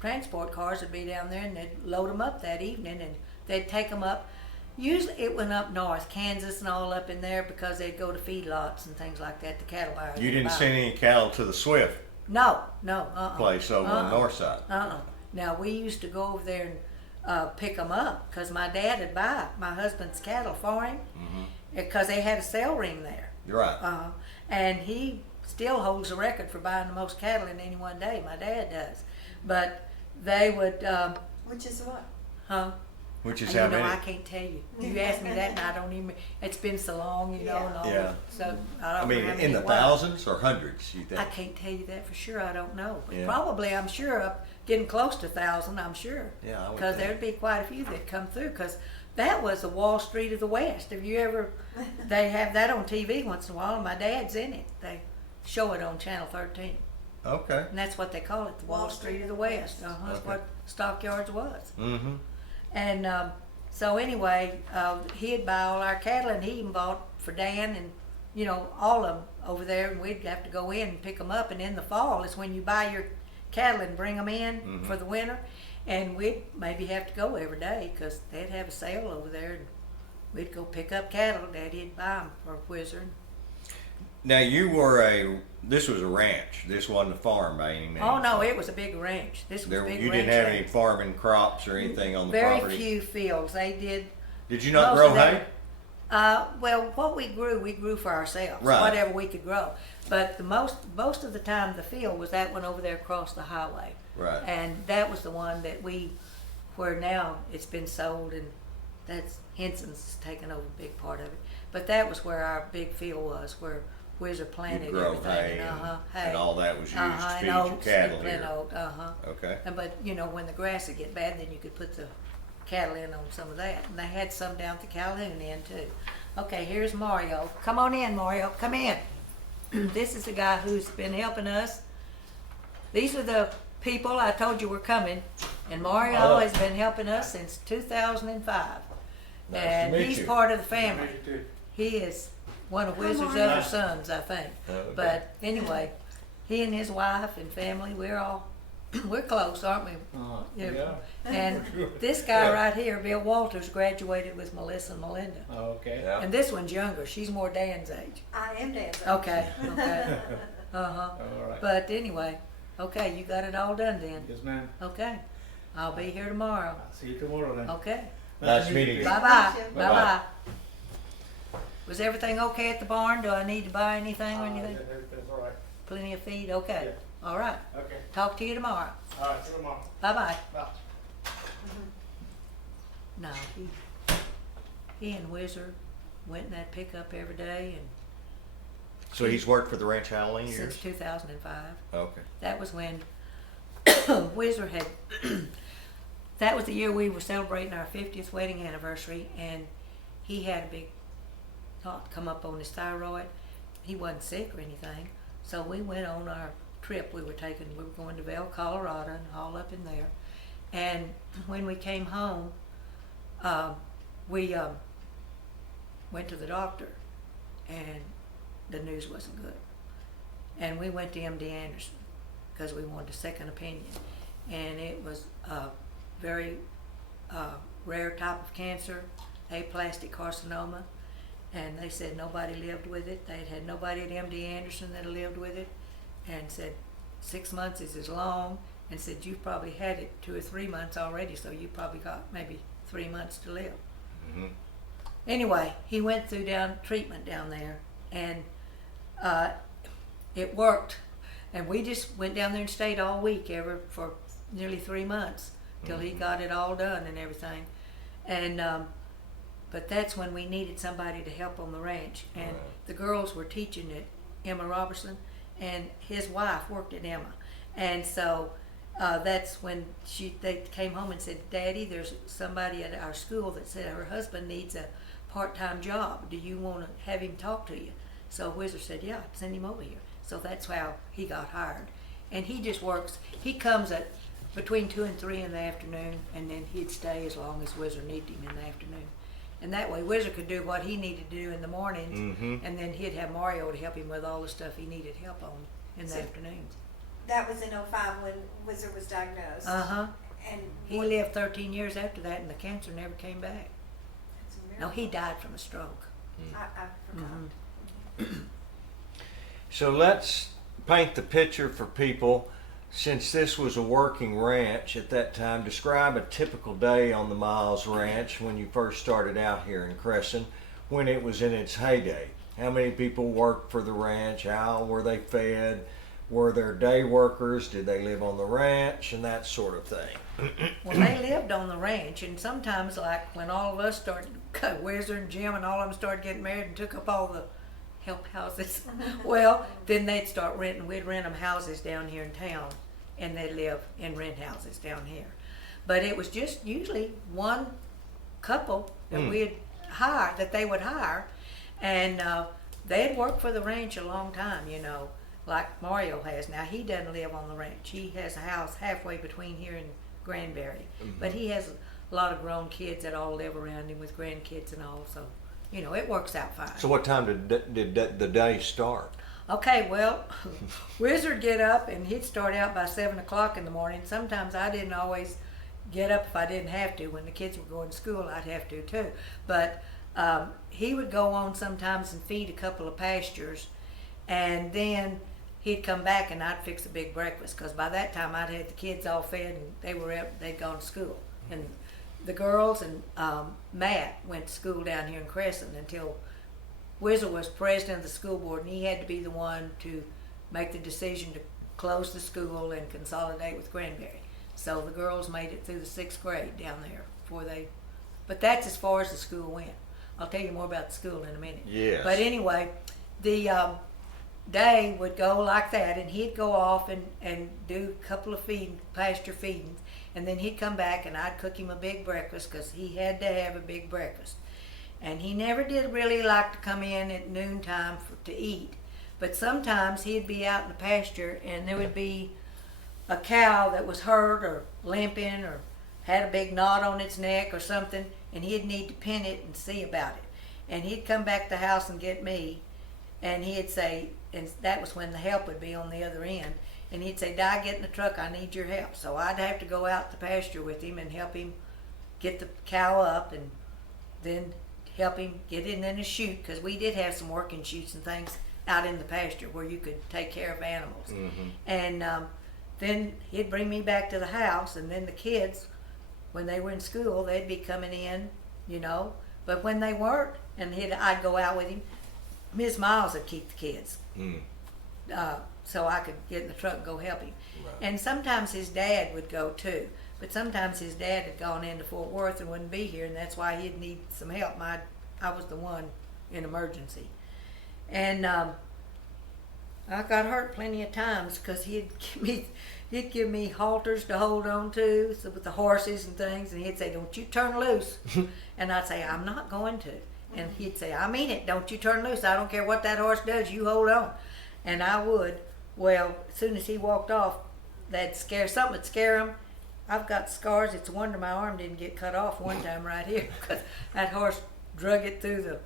transport cars would be down there, and they'd load them up that evening, and they'd take them up. Usually it went up north, Kansas and all up in there, because they'd go to feedlots and things like that, the cattle buyers. You would didn't buy send them. any cattle to the Swift No, place over on the north side. Now, we used to go over there and pick them up, because my dad would buy my husband's cattle for him, because they had a sale ring there. You're right. And he still holds the record for buying the most cattle in any one day. My dad does. But they would, Which is what? Which is you how know, many? I can't tell you. You asked me that, and I don't even. It's been so long, and all. Yeah. So I I don't mean, know how many in the it was. thousands or hundreds, you think? I can't tell you that for sure. I don't know. But Yeah. probably, I'm sure, up getting close to 1,000. I'm sure. Yeah, I would Because think. there'd be quite a few that come through. Because that was the Wall Street of the West. Have you ever? They have that on TV once in a while, and my dad's in it. They show it on Channel 13, Okay. and that's what they call it, the Wall Street of the West. That's Okay. what Stockyards was. Mm-hmm. And so anyway, he'd buy all our cattle, and he even bought for Dan and, you know, all of them over there, and we'd have to go in and pick them up. And in the fall is when you buy your cattle and bring them in for the winter. And we'd maybe have to go every day because they'd have a sale over there, and we'd go pick up cattle. Daddy'd buy them for Whizzer. Now this was a ranch. This wasn't a farm by any means. Oh no, it was a big ranch. This was There, a big you ranch. didn't have any farming crops or anything on the Very property. few fields. They did. Did you not most grow of hay? that- well, what we grew for ourselves. Right. Whatever we could grow. But the most of the time, the field was that one over there across the highway. Right. And that was the one that where now it's been sold, and that's Henson's taken over a big part of it. But that was where our big field was, where Whizzer planted You grow everything. hay and, and all that was used to and feed your oats, cattle and here. oat, Okay. But you know, when the grass would get bad, then you could put the cattle in on some of that. And they had some down at the Calhoun end too. Okay, here's Mario. Come on in, Mario. Come in. This is the guy who's been helping us. These are the people I told you were coming, and Mario Oh. has been helping us since 2005. Nice to And meet he's you. part of the family. He is one of Whizzer's Mario. other sons, I think. Okay. But anyway, he and his wife and family, we're close, aren't we? Yeah. And this guy right here, Bill Walters, graduated with Melissa and Melinda. Okay. Yeah. And this one's younger. She's more Dan's age. I am dancing. Okay, okay. Uh-huh. All right. But anyway, okay, you got it all done then. Yes, ma'am. Okay. I'll be here tomorrow. I'll see you tomorrow then. Okay. Nice meeting you. Bye-bye. you. Bye-bye. Was everything okay at the barn? Do I need to buy anything or anything? That's all right. Plenty of feed? Okay. All right. Okay. Talk to you tomorrow. All right. See you tomorrow. Bye-bye. Bye. No, he and Whizzer went in that pickup every day, and So he's worked for the ranch how many years? since 2005. Okay. That was when Whizzer had, that was the year we were celebrating our 50th wedding anniversary, and he had a big thought come up on his thyroid. He wasn't sick or anything, so we went on our trip we were taking. We were going to Vail, Colorado, and all up in there. And when we came home, we went to the doctor, and the news wasn't good. And we went to MD Anderson because we wanted a second opinion. And it was a very rare type of cancer, aplastic carcinoma. And they said nobody lived with it. They had nobody at MD Anderson that lived with it, and said 6 months is as long, and said you've probably had it 2 or 3 months already, so you probably got maybe 3 months to live. Mhm. Anyway, he went through treatment down there, and it worked. And we just went down there and stayed all week for nearly 3 months till he got it all done and everything. And but that's when we needed somebody to help on the ranch. And Right. the girls were teaching at Emma Robertson, and his wife worked at Emma. And so that's when they came home and said, Daddy, there's somebody at our school that said her husband needs a part-time job. Do you want to have him talk to you? So Whizzer said, yeah, send him over here. So that's how he got hired. And he just works, he comes at between 2 and 3 in the afternoon, and then he'd stay as long as Whizzer needed him in the afternoon. And that way Whizzer could do what he needed to do in the mornings, and then he'd have Mario to help him with all the stuff he needed help on in the So- afternoons. That was in '05 when Whizzer was diagnosed. Uh-huh. And He what- lived 13 years after that, and the cancer never came back. That's a No, miracle. he died from a stroke. I forgot. So let's paint the picture for people. Since this was a working ranch at that time, describe a typical day on the Miles Ranch when you first started out here in Cresson, when it was in its heyday. How many people worked for the ranch? How were they fed? Were there day workers? Did they live on the ranch? And that sort of thing. Well, they lived on the ranch, and sometimes, like when all of us started, Whizzer and Jim and all of them started getting married and took up all the help houses, well, then they'd start renting. We'd rent them houses down here in town, and they'd live in rent houses down here. But it was just usually one couple that they would hire, and they'd worked for the ranch a long time, you know, like Mario has. Now, he doesn't live on the ranch. He has a house halfway between here and Granbury, but he has a lot of grown kids that all live around him with grandkids and all. So, you know, it works out fine. So what time did the day start? Okay, well, Whizzer would get up and he'd start out by 7 o'clock in the morning. Sometimes I didn't always get up if I didn't have to. When the kids were going to school, I'd have to too. But he would go on sometimes and feed a couple of pastures, and then he'd come back and I'd fix a big breakfast, because by that time I'd had the kids all fed and they'd gone to school. And the girls and Matt went to school down here in Cresson until Whizzer was president of the school board, and he had to be the one to make the decision to close the school and consolidate with Granbury. So the girls made it through the 6th grade down there but that's as far as the school went. I'll tell you more about the school in a minute. Yes. But anyway, the day would go like that, and he'd go off and do a couple of pasture feedings, and then he'd come back and I'd cook him a big breakfast, because he had to have a big breakfast. And he never did really like to come in at noontime to eat, but sometimes he'd be out in the pasture and there would be a cow that was hurt or limping or had a big knot on its neck or something, and he'd need to pin it and see about it. And he'd come back to the house and get me, and he'd say, and that was when the help would be on the other end, and he'd say, "Di, get in the truck, I need your help." So I'd have to go out to the pasture with him and help him get the cow up, and then help him get in a chute, because we did have some working chutes and things out in the pasture where you could take care of animals. Mm-hmm. And then he'd bring me back to the house, and then the kids, when they were in school, they'd be coming in, you know. But when they weren't, and I'd go out with him, Ms. Miles would keep the kids. Mm. So I could get in the truck and go help him. Right. And sometimes his dad would go too. But sometimes his dad had gone into Fort Worth and wouldn't be here, and that's why he'd need some help. I was the one in emergency. And I got hurt plenty of times, because he'd give me halters to hold on to, so with the horses and things, and he'd say, "Don't you turn loose." And I'd say, "I'm not going to." And he'd say, "I mean it, don't you turn loose. I don't care what that horse does, you hold on." And I would. Well, as soon as he walked off, something would scare him. I've got scars. It's a wonder my arm didn't get cut off one time right here, because that horse drug it through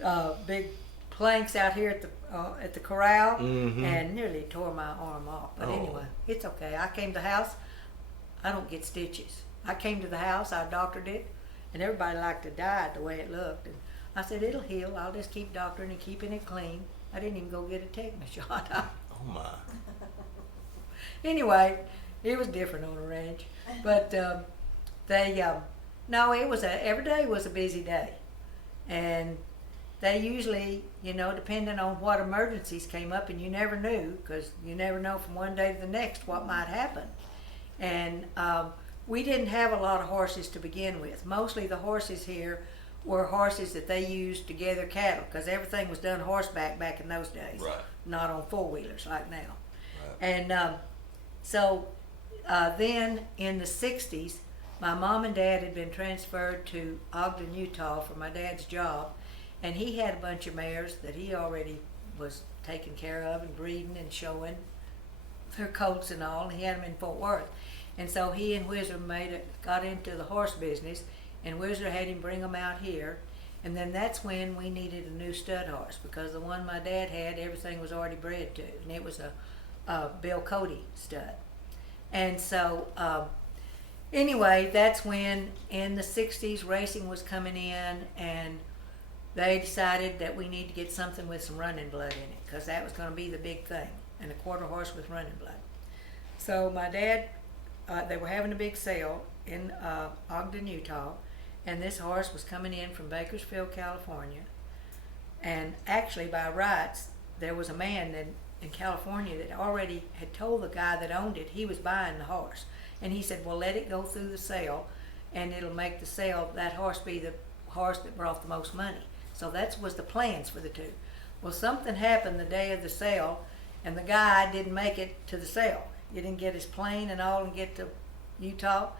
the big planks out here at the corral, Mm-hmm. and nearly tore my arm off. But anyway, it's okay. I came to the house. I don't get stitches. I came to the house. I doctored it, and everybody liked to die the way it looked. And I said, "It'll heal. I'll just keep doctoring and keeping it clean." I didn't even go get a tetanus shot. Oh my. Anyway, it was different on a ranch, but no, every day was a busy day, and they usually, you know, depending on what emergencies came up, and you never knew, because you never know from one day to the next what might happen. And we didn't have a lot of horses to begin with. Mostly the horses here were horses that they used to gather cattle, because everything was done horseback back in those days, Right. not on four-wheelers like now. Right. And so then in the 60s, my mom and dad had been transferred to Ogden, Utah for my dad's job, and he had a bunch of mares that he already was taking care of and breeding and showing their coats and all, and he had them in Fort Worth. And so he and Whizzer got into the horse business, and Whizzer had him bring them out here. And then that's when we needed a new stud horse, because the one my dad had, everything was already bred to, and it was a Bill Cody stud. And so anyway, that's when in the 60s racing was coming in, and they decided that we need to get something with some running blood in it, because that was going to be the big thing, and a quarter horse with running blood. So my dad, they were having a big sale in Ogden, Utah, and this horse was coming in from Bakersfield, California. And actually, by rights, there was a man in California that already had told the guy that owned it he was buying the horse. And he said, "Well, let it go through the sale, and it'll make the sale, that horse be the horse that brought the most money." So that was the plans for the two. Well, something happened the day of the sale, and the guy didn't make it to the sale. He didn't get his plane and all and get to Utah.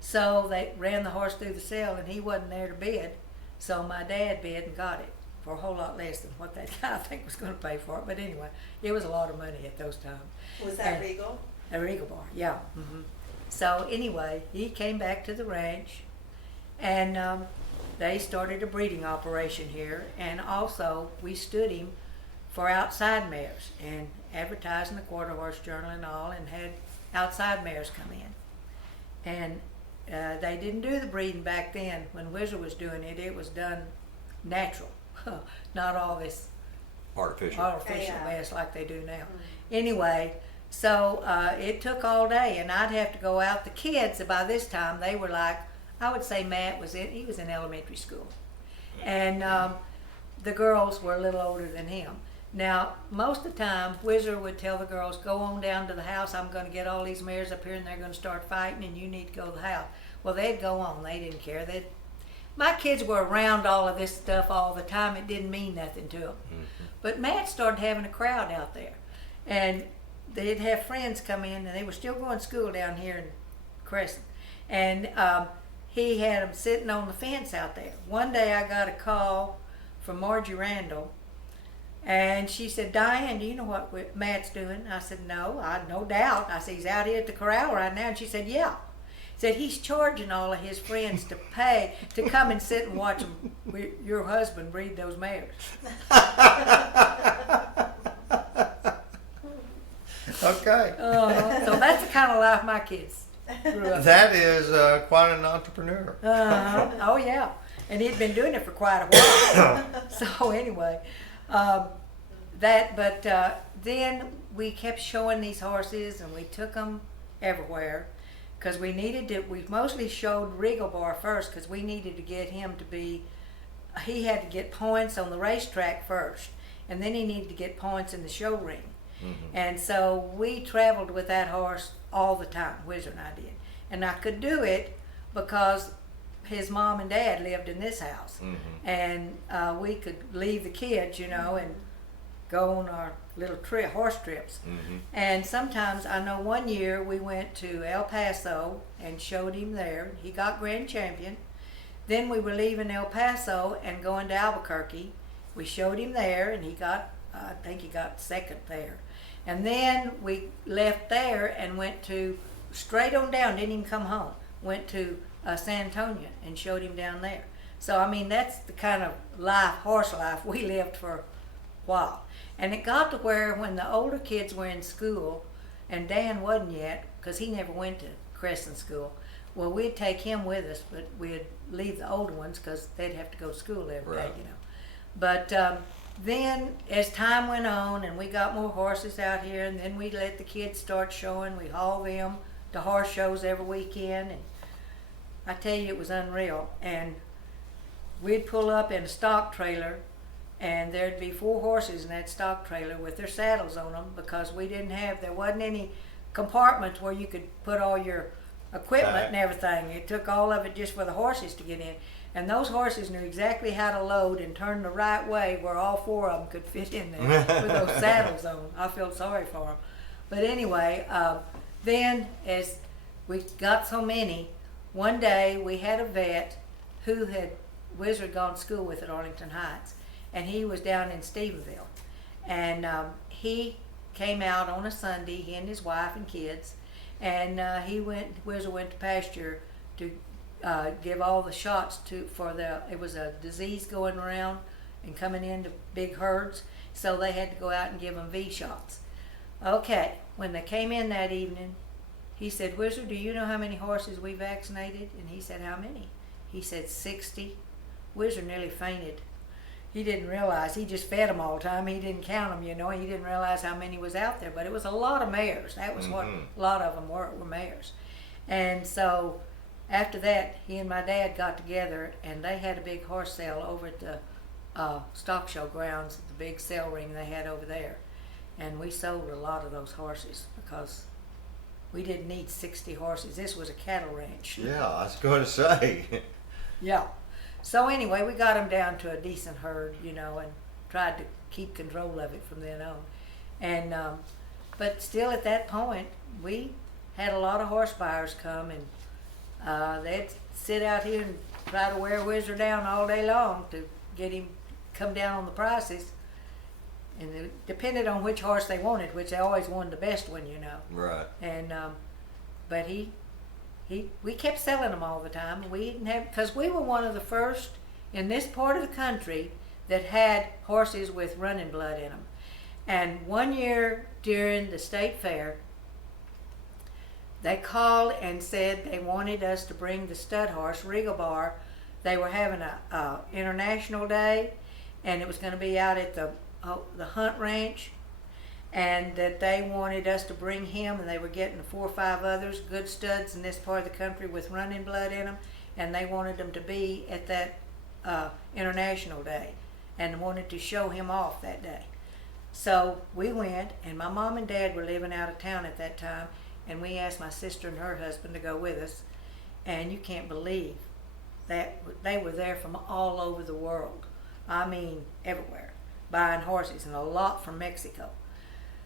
So they ran the horse through the sale, and he wasn't there to bid. So my dad bid and got it for a whole lot less than what that guy I think was going to pay for it. But anyway, it was a lot of money at those times. Was that Regal? A Regal bar, yeah. Mm-hmm. So anyway, he came back to the ranch, And they started a breeding operation here, and also we stood him for outside mares and advertised in the Quarter Horse Journal and all, and had outside mares come in. And they didn't do the breeding back then. When Whizzer was doing it, it was done natural, not all this Artificial. artificial Yeah. mess like they do now. Anyway, so it took all day, and I'd have to go out. The kids, by this time, they were like, I would say Matt he was in elementary school, and the girls were a little older than him. Now, most of the time, Whizzer would tell the girls, go on down to the house, I'm going to get all these mares up here, and they're going to start fighting, and you need to go to the house. Well, they'd go on. They didn't care. My kids were around all of this stuff all the time. It didn't mean nothing to them. But Matt started having a crowd out there, and they'd have friends come in, and they were still going to school down here in Cresson, and he had them sitting on the fence out there. One day I got a call from Margie Randall, and she said, Diane, do you know what Matt's doing? I said, no doubt. I said, he's out here at the corral right now. And she said, yeah. Said he's charging all of his friends to pay to come and sit and watch your husband breed those mares. Okay. So that's the kind of life my kids grew up. That is quite an entrepreneur. Oh yeah, and he'd been doing it for quite a while. So anyway, then we kept showing these horses, and we took them everywhere because we needed to. We mostly showed Regalbar first because we needed to get him to be. He had to get points on the racetrack first, and then he needed to get points in the show ring. And so we traveled with that horse all the time, Whizzer and I did. And I could do it because his mom and dad lived in this house. And we could leave the kids, and go on our little horse trips. And sometimes, I know one year we went to El Paso and showed him there. He got grand champion. Then we were leaving El Paso and going to Albuquerque. We showed him there, and I think he got second there. And then we left there and went to straight on down, didn't even come home. Went to San Antonio and showed him down there. So, I mean, that's the kind of horse life we lived for a while. And it got to where when the older kids were in school, and Dan wasn't yet, because he never went to Cresson school, well, we'd take him with us, but we'd leave the older ones because they'd have to go to school every day, But then as time went on and we got more horses out here, and then we let the kids start showing, we haul them to horse shows every weekend, and I tell you, it was unreal. And we'd pull up in a stock trailer, and there'd be 4 horses in that stock trailer with their saddles on them, because there wasn't any compartments where you could put all your equipment and everything. It took all of it just for the horses to get in. And those horses knew exactly how to load and turn the right way where all 4 of them could fit in there with those saddles on. I felt sorry for them. But anyway, then as we got so many, one day we had a vet who Whizzer had gone to school with at Arlington Heights, and he was down in Stephenville. And he came out on a Sunday, he and his wife and kids, and Whizzer went to pasture to give all the shots it was a disease going around and coming into big herds, so they had to go out and give them V shots. Okay, when they came in that evening, he said, Whizzer, do you know how many horses we vaccinated? And he said, how many? He said, 60. Whizzer nearly fainted. He didn't realize, he just fed them all the time. He didn't count them, he didn't realize how many was out there, but it was a lot of mares. That was what a lot of them were mares. And so after that, he and my dad got together, and they had a big horse sale over at the stock show grounds, the big sale ring they had over there. And we sold a lot of those horses because we didn't need 60 horses. This was a cattle ranch. Yeah, I was going to say. Yeah. So anyway, we got them down to a decent herd, and tried to keep control of it from then on. And but still at that point, we had a lot of horse buyers come, and they'd sit out here and try to wear Whizzer down all day long to get him come down on the prices. And it depended on which horse they wanted, which they always wanted the best one, Right. And but he we kept selling them all the time. We didn't have, because we were one of the first in this part of the country that had horses with running blood in them. And one year during the state fair, they called and said they wanted us to bring the stud horse, Regal Bar. They were having a international day, and it was going to be out at the Hunt Ranch, and that they wanted us to bring him, and they were getting 4 or 5 others, good studs in this part of the country with running blood in them, and they wanted them to be at that international day, and wanted to show him off that day. So we went, and my mom and dad were living out of town at that time, and we asked my sister and her husband to go with us, and you can't believe that they were there from all over the world. I mean, everywhere, buying horses, and a lot from Mexico.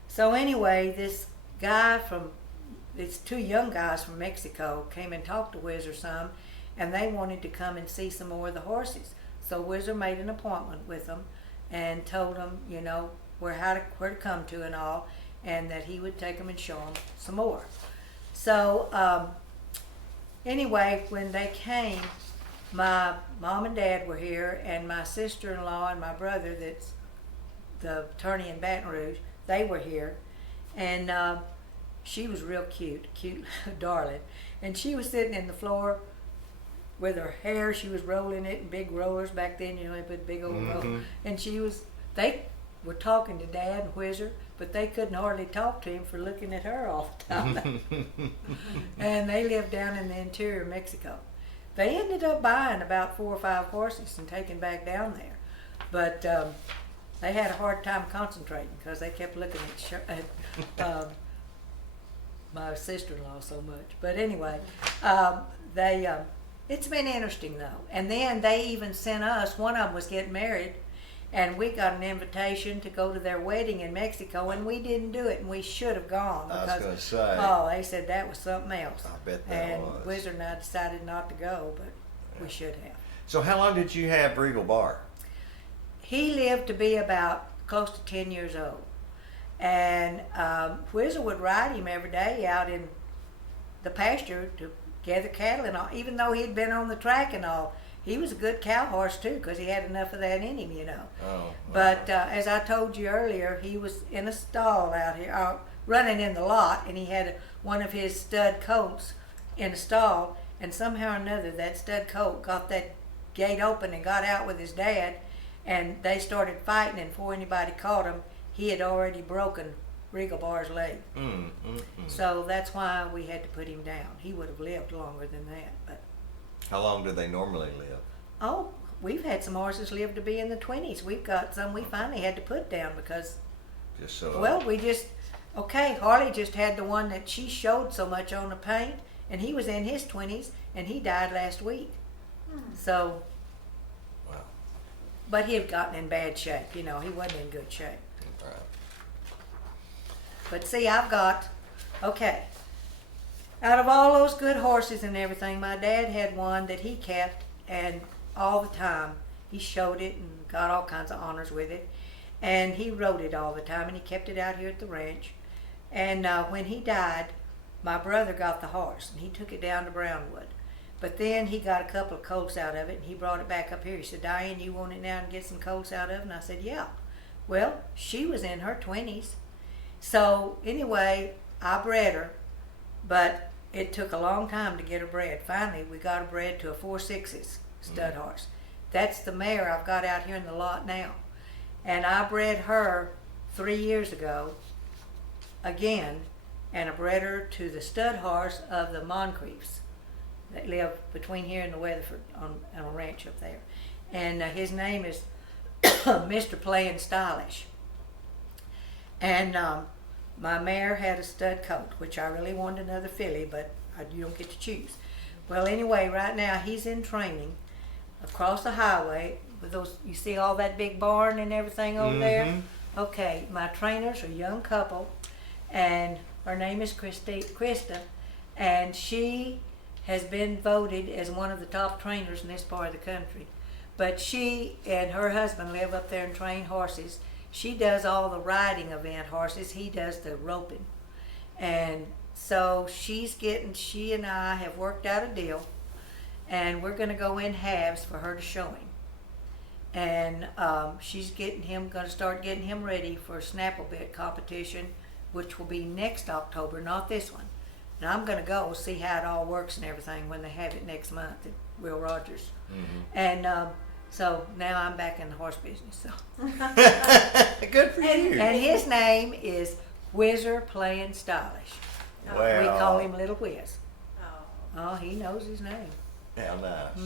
So anyway, these 2 young guys from Mexico came and talked to Whizzer some, and they wanted to come and see some more of the horses. So Whizzer made an appointment with them and told them, you know, where to come to and all, and that he would take them and show them some more. So anyway, when they came, my mom and dad were here, and my sister-in-law and my brother, that's the attorney in Baton Rouge, they were here, and she was real cute darling, and she was sitting in the floor with her hair. She was rolling it in big rollers back then, you know, they put big old rollers, and they were talking to Dad and Whizzer, but they couldn't hardly talk to him for looking at her all the time. And they lived down in the interior of Mexico. They ended up buying about 4 or 5 horses and taking back down there, but they had a hard time concentrating because they kept looking at my sister-in-law so much. But anyway, it's been interesting though. And then they even sent us, one of them was getting married, and we got an invitation to go to their wedding in Mexico, and we didn't do it, and we should have gone. I was going to say. Oh, they said that was something else. I bet that and was. Whizzer and I decided not to go, but we should have. So how long did you have Regal Bar? He lived to be about close to 10 years old. And Whizzer would ride him every day out in the pasture to gather cattle and all. Even though he'd been on the track and all, he was a good cow horse too, because he had enough of that in him, you know. Oh, wow. But as I told you earlier, he was in a stall out here, running in the lot, and he had one of his stud colts in a stall, and somehow or another that stud colt got that gate open and got out with his dad, and they started fighting, and before anybody caught him, he had already broken Regal Bar's leg. So that's why we had to put him down. He would have lived longer than that. But How long do they normally live? oh, we've had some horses live to be in the 20s. We've got some we finally had to put down because, Just so. well, Harley just had the one that she showed so much on the paint, and he was in his 20s, and he died last week. So, Wow. but he had gotten in bad shape. You know, he wasn't in good shape. Right. But see, out of all those good horses and everything, my dad had one that he kept, and all the time he showed it and got all kinds of honors with it, and he rode it all the time, and he kept it out here at the ranch. And when he died, my brother got the horse, and he took it down to Brownwood. But then he got a couple of colts out of it, and he brought it back up here. He said, "Diane, you want it now and get some colts out of it?" And I said, "Yeah." Well, she was in her 20s. So anyway, I bred her, but it took a long time to get her bred. Finally, we got her bred to a 4/6 stud horse. That's the mare I've got out here in the lot now. And I bred her 3 years ago again, and I bred her to the stud horse of the Moncriefs that live between here and the Weatherford on a ranch up there. And his name is Mr. Playin' Stylish. And my mare had a stud colt, which I really wanted another filly, but you don't get to choose. Well, anyway, right now he's in training across the highway with those. You see all that big barn and everything over there? Okay, my trainers are a young couple, and her name is Krista, and she has been voted as one of the top trainers in this part of the country. But she and her husband live up there and train horses. She does all the riding event horses. He does the roping. And So she and I have worked out a deal, and we're gonna go in halves for her to show him. And she's gonna start getting him ready for a Snapple bit competition, which will be next October, not this one. And I'm gonna go see how it all works and everything when they have it next month at Will Rogers. And so now I'm back in the horse business. So. Good for you. And his name is Whizzer Playing Stylish. Well, We call him Little Whiz. Oh. Oh, he knows his name. how nice.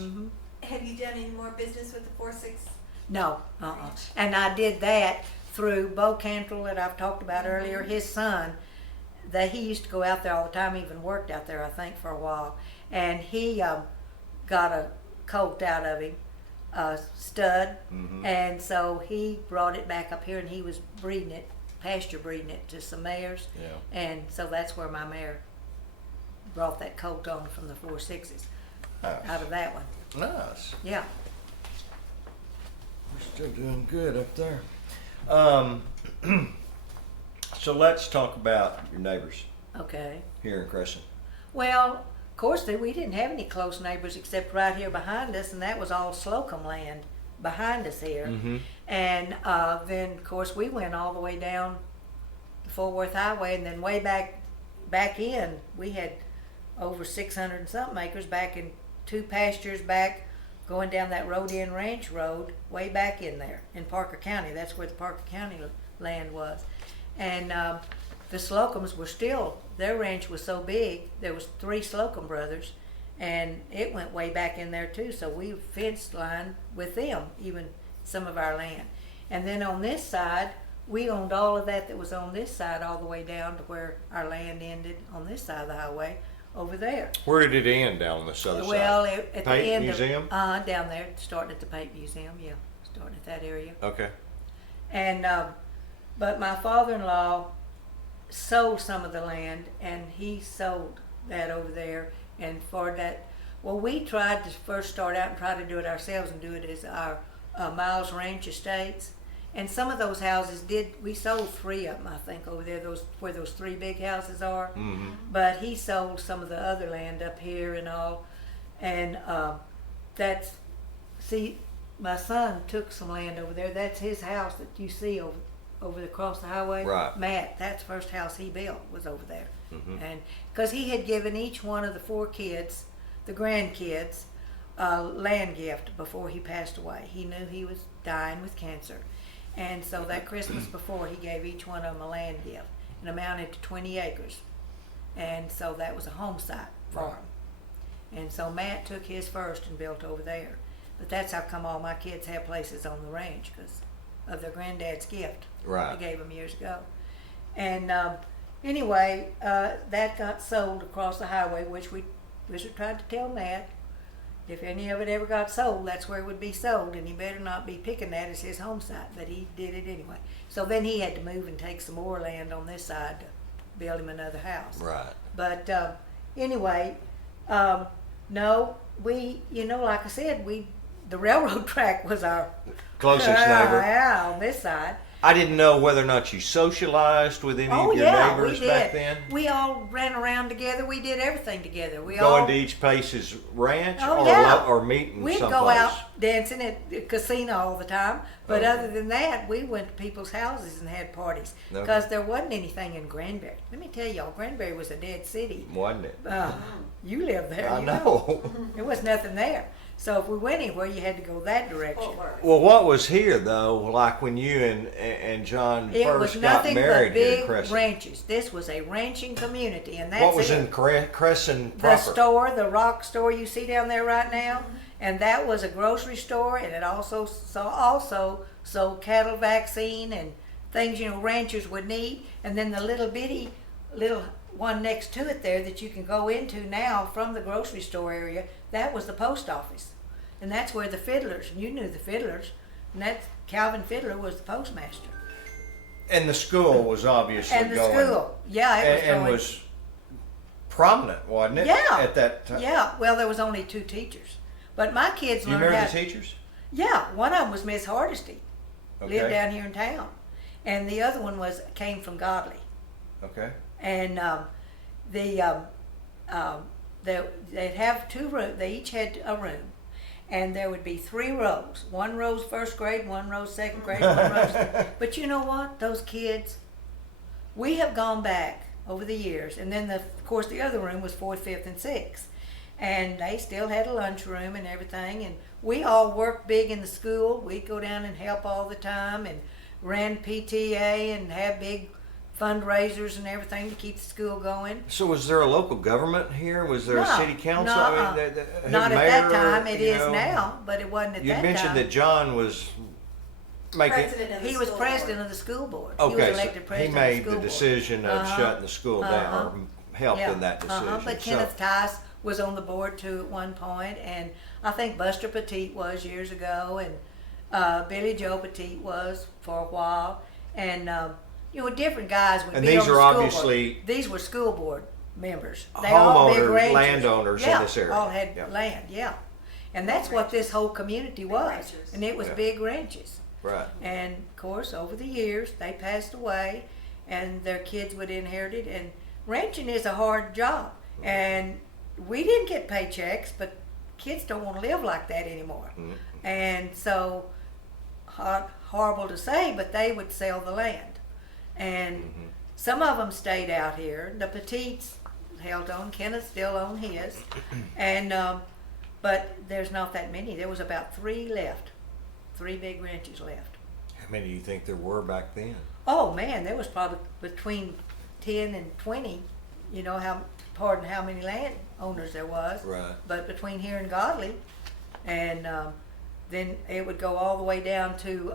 Have you done any more business with the 4-6? No, And I did that through Bo Cantrell that I've talked about earlier. His son, that he used to go out there all the time, even worked out there, I think, for a while. And he got a colt out of him, a stud, and so he brought it back up here, and he was breeding it, pasture breeding it to some mares. Yeah. And so that's where my mare brought that colt on from the 4-6s, Nice. out of that one. Nice. Yeah. We're still doing good up there. So let's talk about your neighbors Okay. here in Cresson. Well, of course, we didn't have any close neighbors except right here behind us, and that was all Slocum land behind us here. And then, of course, we went all the way down the Fort Worth Highway, and then way back in, we had over 600 and something acres back in 2 pastures back, going down that Road In Ranch Road, way back in there in Parker County. That's where the Parker County land was. And the Slocums were still, their ranch was so big, there was 3 Slocum brothers, and it went way back in there too, so we fenced line with them, even some of our land. And then on this side, we owned all of that was on this side all the way down to where our land ended on this side of the highway, over there. Where did it end down on this other Well, side? at the Paint end Museum? of, down there, starting at the Paint Museum, yeah, starting at that area. Okay. And but my father-in-law sold some of the land, and he sold that over there. And for that, well, we tried to first start out and try to do it ourselves and do it as our Miles Ranch Estates. And some of those houses we sold 3 of them, I think, over there, where those 3 big houses are. But he sold some of the other land up here and all. And my son took some land over there. That's his house that you see over across the highway. Right. Matt, that's the first house he built, was over there. And because he had given each one of the 4 kids, the grandkids, a land gift before he passed away. He knew he was dying with cancer. And so that Christmas before, he gave each one of them a land gift, and amounted to 20 acres. And so that was a home site for him. And so Matt took his first and built over there. But that's how come all my kids have places on the range, because of their granddad's gift. Right. He gave them years ago. And anyway, that got sold across the highway, which we tried to tell Matt, if any of it ever got sold, that's where it would be sold, and he better not be picking that as his home site, but he did it anyway. So then he had to move and take some more land on this side to build him another house. Right. But anyway, no, like I said, the railroad track was our Closest neighbor. Yeah, on this side. I didn't know whether or not you socialized with any of your neighbors we did. back then. We all ran around together. We did everything together. Going to each Pace's ranch Oh, or meeting We'd someplace. go out dancing at the casino all the time, but other than that, we went to people's houses and had parties Okay. because there wasn't anything in Granbury. Let me tell y'all, Granbury was a dead city. Wasn't it? You lived there. I you know. There was nothing there. So if we went anywhere, you had to go that direction. Fort Worth. Well, what was here though? Like when you and John It was first got nothing married but here in big Cresson. ranches. This was a ranching community, and that's What was it. in Cresson The proper? store, the rock store you see down there right now, and that was a grocery store, and it also sold cattle vaccine and things ranchers would need, and then the little one next to it there that you can go into now from the grocery store area, that was the post office, and that's where the fiddlers, and you knew the fiddlers, and that's Calvin Fiddler was the postmaster. And the school was obviously And the going. school, yeah, it was and going. was prominent, wasn't it? Yeah. At that time. Yeah, well, there was only 2 teachers, but my kids Do you learned remember how. the teachers? Yeah, one of them was Miss Hardesty, lived Okay. down here in town, and the other one came from Godley, Okay. and they'd have two rooms. They each had a room, and there would be 3 rows. One row's first grade, one row's second grade, one row's. But you know what? Those kids, we have gone back over the years, and then of course the other room was 4th, 5th, and 6th, and they still had a lunchroom and everything. And we all worked big in the school. We'd go down and help all the time, and ran PTA and had big fundraisers and everything to keep the school going. So was there a local government here? Was there a No, city council? no, I mean, not at mayor, that time. It you is know? now, but it wasn't at You that mentioned time. that John was making. President of the He was school president board. of the school board. He Okay, was so elected he president made of the school the board. decision of shutting the school down, or helped in that decision. But So- Kenneth Tice was on the board too at one point, and I think Buster Petit was years ago, and Billy Joe Petit was for a while, and different guys would And be these on the are school obviously board. These were school board members. They all big homeowners, ranchers. landowners in Yeah, this area. all had Yeah. land, yeah, and that's what this whole community was, ranchers. and it was Yeah. big ranches. Right. And of course, over the years, they passed away, and their kids would inherit it. And ranching is a hard job, and we didn't get paychecks, but kids don't want to live like that anymore. Mhm. And so, horrible to say, but they would sell the land, and some of them stayed out here. The Petites held on. Kenneth still owned his, and but there's not that many. There was about 3 left, 3 big ranches left. How many do you think there were back then? Oh man, there was probably between 10 and 20. You know how many land owners there was. Right. But between here and Godley, and then it would go all the way down to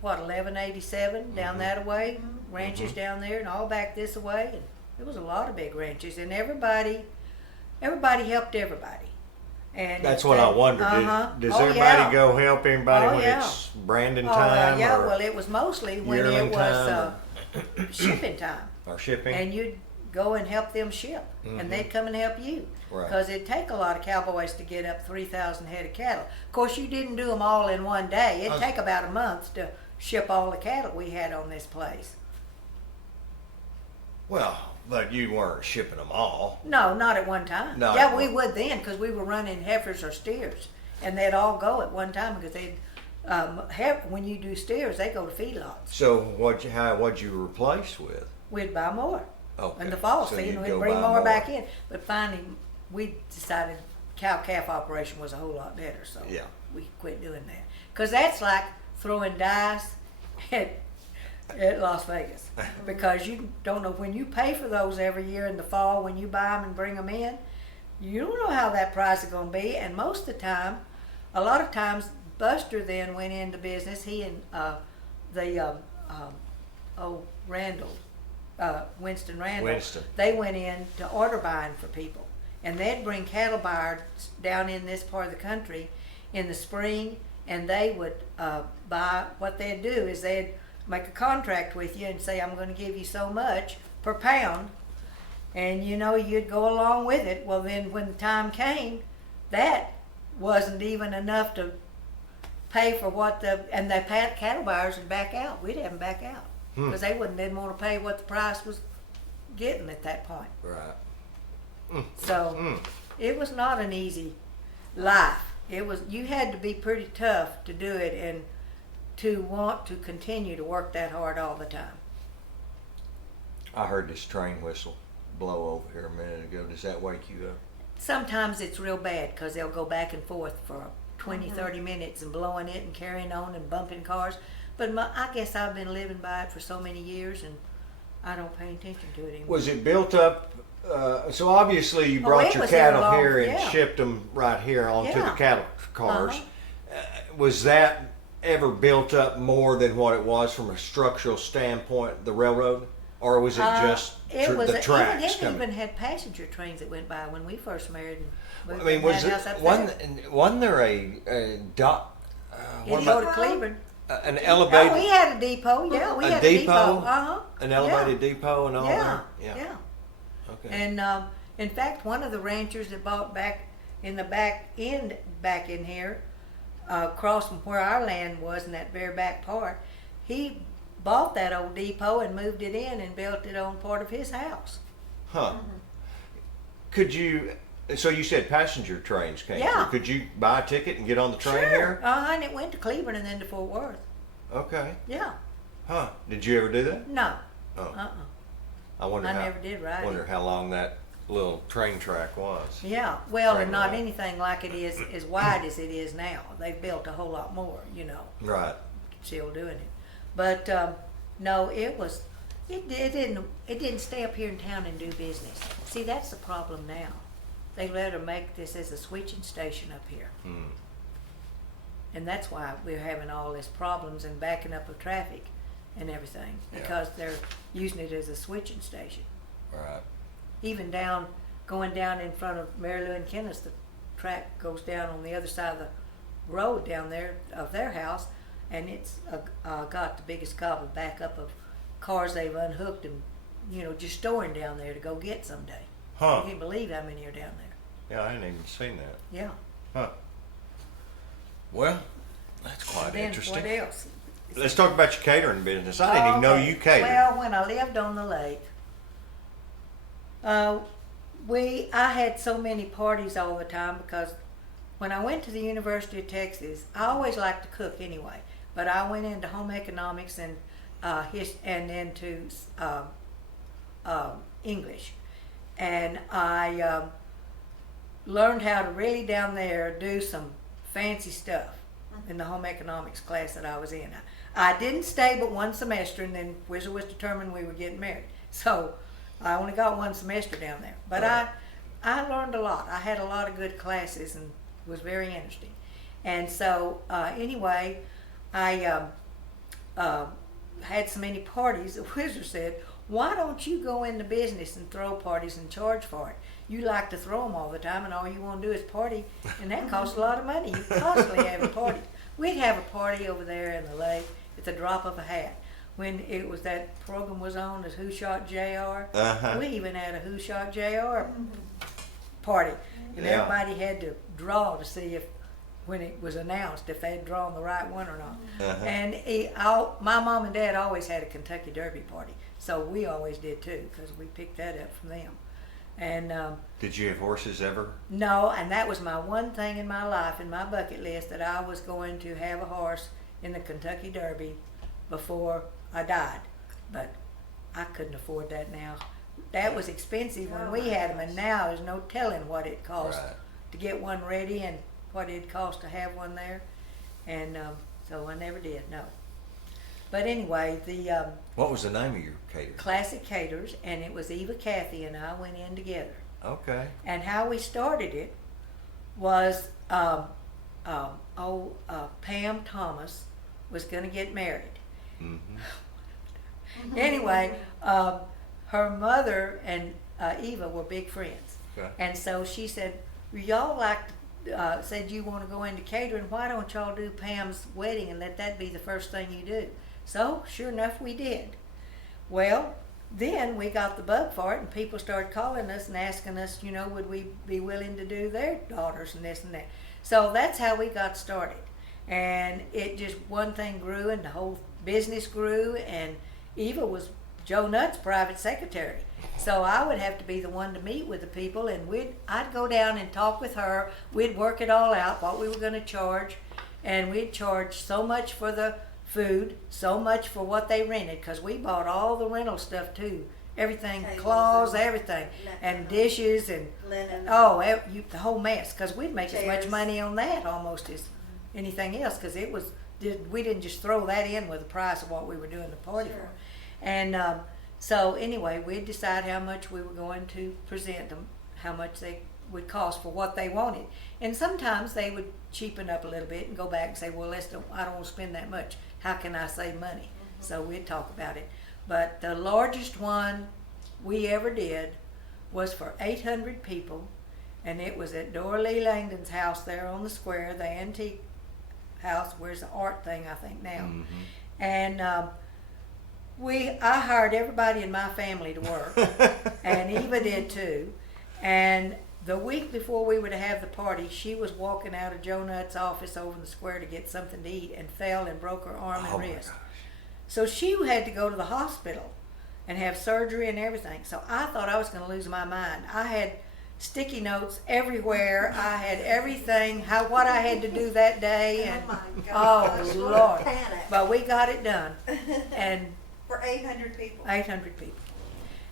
1187 down that way, ranches down there, and all back this way, and there was a lot of big ranches, and everybody helped everybody. And That's what I wondered. Does Oh, everybody yeah. go help everybody Oh, when yeah. it's branding Oh, time yeah, or, well, it was mostly when yearling it was time shipping time, or shipping? and you'd go and help them ship, and they'd come and help you. Right. Because it'd take a lot of cowboys to get up 3,000 head of cattle. Of course, you didn't do them all in one day. It'd take about a month to ship all the cattle we had on this place. Well, but you weren't shipping them all. No, not at one time. No, Yeah, it we would then, because we were running heifers or steers, and they'd all go at one time, because they'd when you do steers, they go to feedlots. So what'd you replace with? We'd buy more. Okay. In the fall So season, you'd we'd go bring buy more more. back in. But finally, we decided cow-calf operation was a whole lot better, so Yeah. we quit doing that. Because that's like throwing dice at Las Vegas. Because you don't know, when you pay for those every year in the fall, when you buy them and bring them in, you don't know how that price is going to be. And most of the time, a lot of times, Buster then went into business. He and Randall, Winston Randall, Winston. they went in to order buying for people. And they'd bring cattle buyers down in this part of the country in the spring, and they would buy. What they'd do is they'd make a contract with you and say, I'm going to give you so much per pound, and you'd go along with it. Well, then when the time came, that wasn't even enough to pay for and the cattle buyers would back out. We'd have them back out because they didn't want to pay what the price was getting at that point. Right. So it was not an easy life. You had to be pretty tough to do it and to want to continue to work that hard all the time. I heard this train whistle blow over here a minute ago. Does that wake you up? Sometimes it's real bad because they'll go back and forth for 20, 30 minutes and blowing it and carrying on and bumping cars. But I guess I've been living by it for so many years, and I don't pay attention to it anymore. Was it built up? So obviously you brought it your was there cattle long- here and yeah. shipped them right here onto the Yeah. cattle cars. Uh-huh. Was that ever built up more than what it was from a structural standpoint, the railroad? Or was it just the tracks It coming? even had passenger trains that went by when we first married. And I mean, was it wasn't there a dot? It go to Cleveland. An Oh, elevated, we had a depot. Yeah, we A had depot? a depot. Uh-huh. an elevated depot and all Yeah, that. yeah. Okay. And in fact, one of the ranchers that bought back in the back in here, across from where our land was in that very back part, he bought that old depot and moved it in and built it on part of his house. Huh. Could you? So you said passenger trains came Yeah. through. Could you buy a ticket and get on the train Sure. here? And it went to Cleveland and then to Fort Worth. Okay. Yeah. Huh. Did you ever do that? No. Oh. I wonder. I how, never did ride Wonder it. how long that little train track was. Yeah. Well, Train and not ride. anything like it is as wide as it is now. They've built a whole lot more, Right. still doing it. But no, it was. It didn't stay up here in town and do business. See, that's the problem now. They let her make this as a switching station up here. Hmm. And that's why we're having all these problems and backing up of traffic and everything, Yeah. because they're using it as a switching station. Right. Even going down in front of Mary Lou and Kenneth's, the track goes down on the other side of the road down there of their house, and it's got the biggest gobble back up of cars they've unhooked and, just storing down there to go get someday. Huh. You can't believe how many are down there. Yeah, I hadn't even seen that. Yeah. Huh. Well, that's quite Then interesting. what else? Let's talk about your catering business. I didn't even know Okay. you catered. Well, when I lived on the lake, I had so many parties all the time because when I went to the University of Texas, I always liked to cook anyway. But I went into home economics and and into English, and I learned how to really down there do some fancy stuff in the home economics class that I was in. I didn't stay but one semester, and then Whizzer was determined we were getting married. So I only got one semester down there. But I learned a lot. I had a lot of good classes and it was very interesting. And so anyway, I had so many parties that Whizzer said, why don't you go into business and throw parties and charge for it? You like to throw them all the time, and all you want to do is party, and that costs a lot of money. You constantly have a party. We'd have a party over there in the lake at the drop of a hat. When it was that program was on, as Who Shot JR, Uh-huh. we even had a Who Shot JR party, and Yeah. everybody had to draw to see if, when it was announced, if they had drawn the right one or not. Uh-huh. And my mom and dad always had a Kentucky Derby party, so we always did too, because we picked that up from them. And Did you have horses ever? no, and that was my one thing in my life, in my bucket list, that I was going to have a horse in the Kentucky Derby before I died. But I couldn't afford that now. That was expensive when Oh we my had them, and gosh. now there's no telling what it cost Right. to get one ready and what it'd cost to have one there. And so I never did, no. But anyway, the What was the name of your catering? Classic Caters, and it was Eva, Kathy, and I went in together. Okay. And how we started it was Pam Thomas was going to get married. Mm-hmm. Anyway, her mother and Eva were big friends. Okay. And so she said, y'all said you want to go into catering, why don't y'all do Pam's wedding and let that be the first thing you do? So, sure enough, we did. Well, then we got the bug for it, and people started calling us and asking us, would we be willing to do their daughters and this and that. So that's how we got started. And it just, one thing grew, and the whole business grew, and Eva was Joe Nutt's private secretary. So I would have to be the one to meet with the people, and I'd go down and talk with her. We'd work it all out, what we were going to charge, and we'd charge so much for the food, so much for what they rented, because we bought all the rental stuff too. Everything, Tables cloths, and everything, and linen. dishes, and Linen. the whole mess, because we'd make as much Chairs. money on that almost as anything else, because we didn't just throw that in with the price of what we were doing the party Sure. for. And so anyway, we'd decide how much we were going to present them, how much they would cost for what they wanted. And sometimes they would cheapen up a little bit and go back and say, well, I don't want to spend that much. How can I save money? Mm-hmm. So we'd talk about it. But the largest one we ever did was for 800 people, and it was at Dora Lee Langdon's house there on the square, the antique house, where's the art thing, I think now. Mm-hmm. And I hired everybody in my family to work, and Eva did too. And the week before we were to have the party, she was walking out of Joe Nutt's office over in the square to get something to eat and fell and broke her arm and Oh my wrist. gosh. So she had to go to the hospital. and have surgery and everything. So I thought I was going to lose my mind. I had sticky notes everywhere. I had everything, what I had to do that day, and Oh my oh gosh, what a Lord! panic. But we got it done, and For 800 people. 800 people.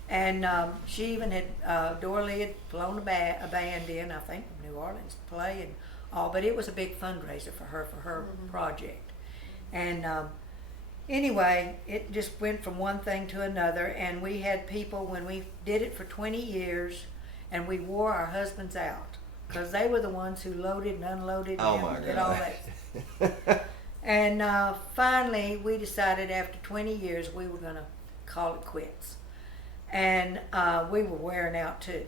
And she even had, Dorley had flown a band in, I think, from New Orleans to play and all, but it was a big fundraiser for her project. And anyway, it just went from one thing to another, and we had people, when we did it for 20 years, and we wore our husbands out, because they were the ones who loaded and unloaded Oh and my did all that. And finally, we decided after 20 years we were going to call it quits. And we were wearing out too.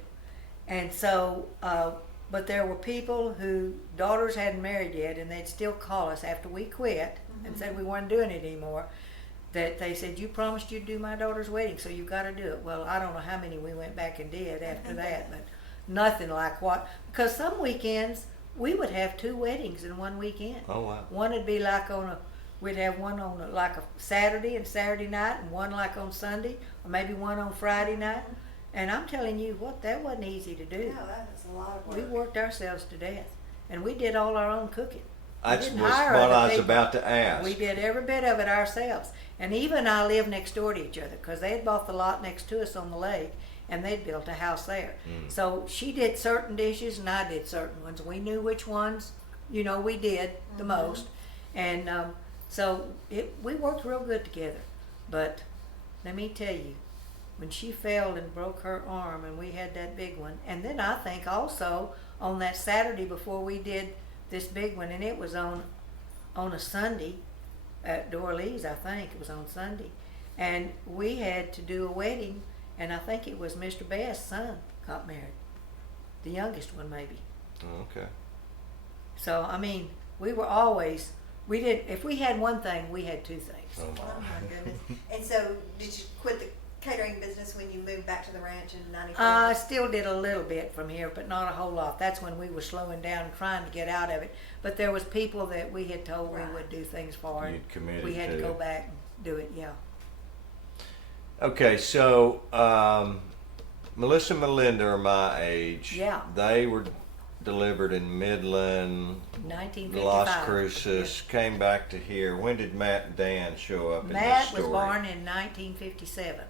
And so, but there were people whose daughters hadn't married yet, and they'd still call us after we quit and said we weren't doing it anymore. That they said, you promised you'd do my daughter's wedding, so you've got to do it. Well, I don't know how many we went back and did after that, but nothing like what, because some weekends we would have 2 weddings in one weekend. Oh wow. One would be like we'd have one on like a Saturday and Saturday night, and one like on Sunday, or maybe one on Friday night. And I'm telling you what, that wasn't easy to do. No, that was a lot of We work. worked ourselves to death, and we did all our own cooking. That's didn't was hire what other I was people. about to ask. We did every bit of it ourselves. And even I lived next door to each other, because they had bought the lot next to us on the lake, and they'd built a house there. So she did certain dishes and I did certain ones. We knew which ones, we did the most. And so we worked real good together. But let me tell you, when she fell and broke her arm, and we had that big one, and then I think also on that Saturday before we did this big one, and it was on a Sunday at Dorley's, I think it was on Sunday, and we had to do a wedding, and I think it was Mr. Best's son got married, the youngest one maybe. Oh, okay. So I mean, we were always, if we had one thing, we had 2 things. Oh, Oh my goodness. And so, did you quit the catering business when you moved back to the ranch in 94? I still did a little bit from here, but not a whole lot. That's when we were slowing down and trying to get out of it. But there was people that we had told we would do things for, and You'd committed we had to to go it. back and do it, yeah. Okay, so Melissa and Melinda are my age. Yeah. They were delivered in Midland, 1955. Las Cruces, came back to here. When did Matt and Dan show up in this Matt story? was born in 1957,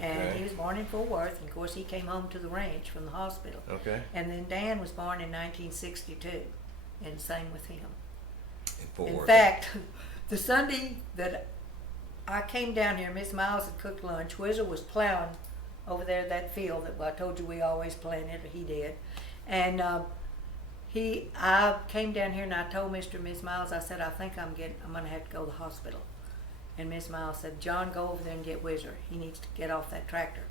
and Okay. he was born in Fort Worth, and of course he came home to the ranch from the hospital. Okay. And then Dan was born in 1962, and same with him. In Fort In Worth. fact, the Sunday that I came down here, Miss Miles had cooked lunch. Whizzer was plowing over there that field that I told you we always planted, or he did. And I came down here and I told Mr. and Miss Miles, I said, I think I'm gonna have to go to the hospital. And Miss Miles said, John, go over there and get Whizzer. He needs to get off that tractor.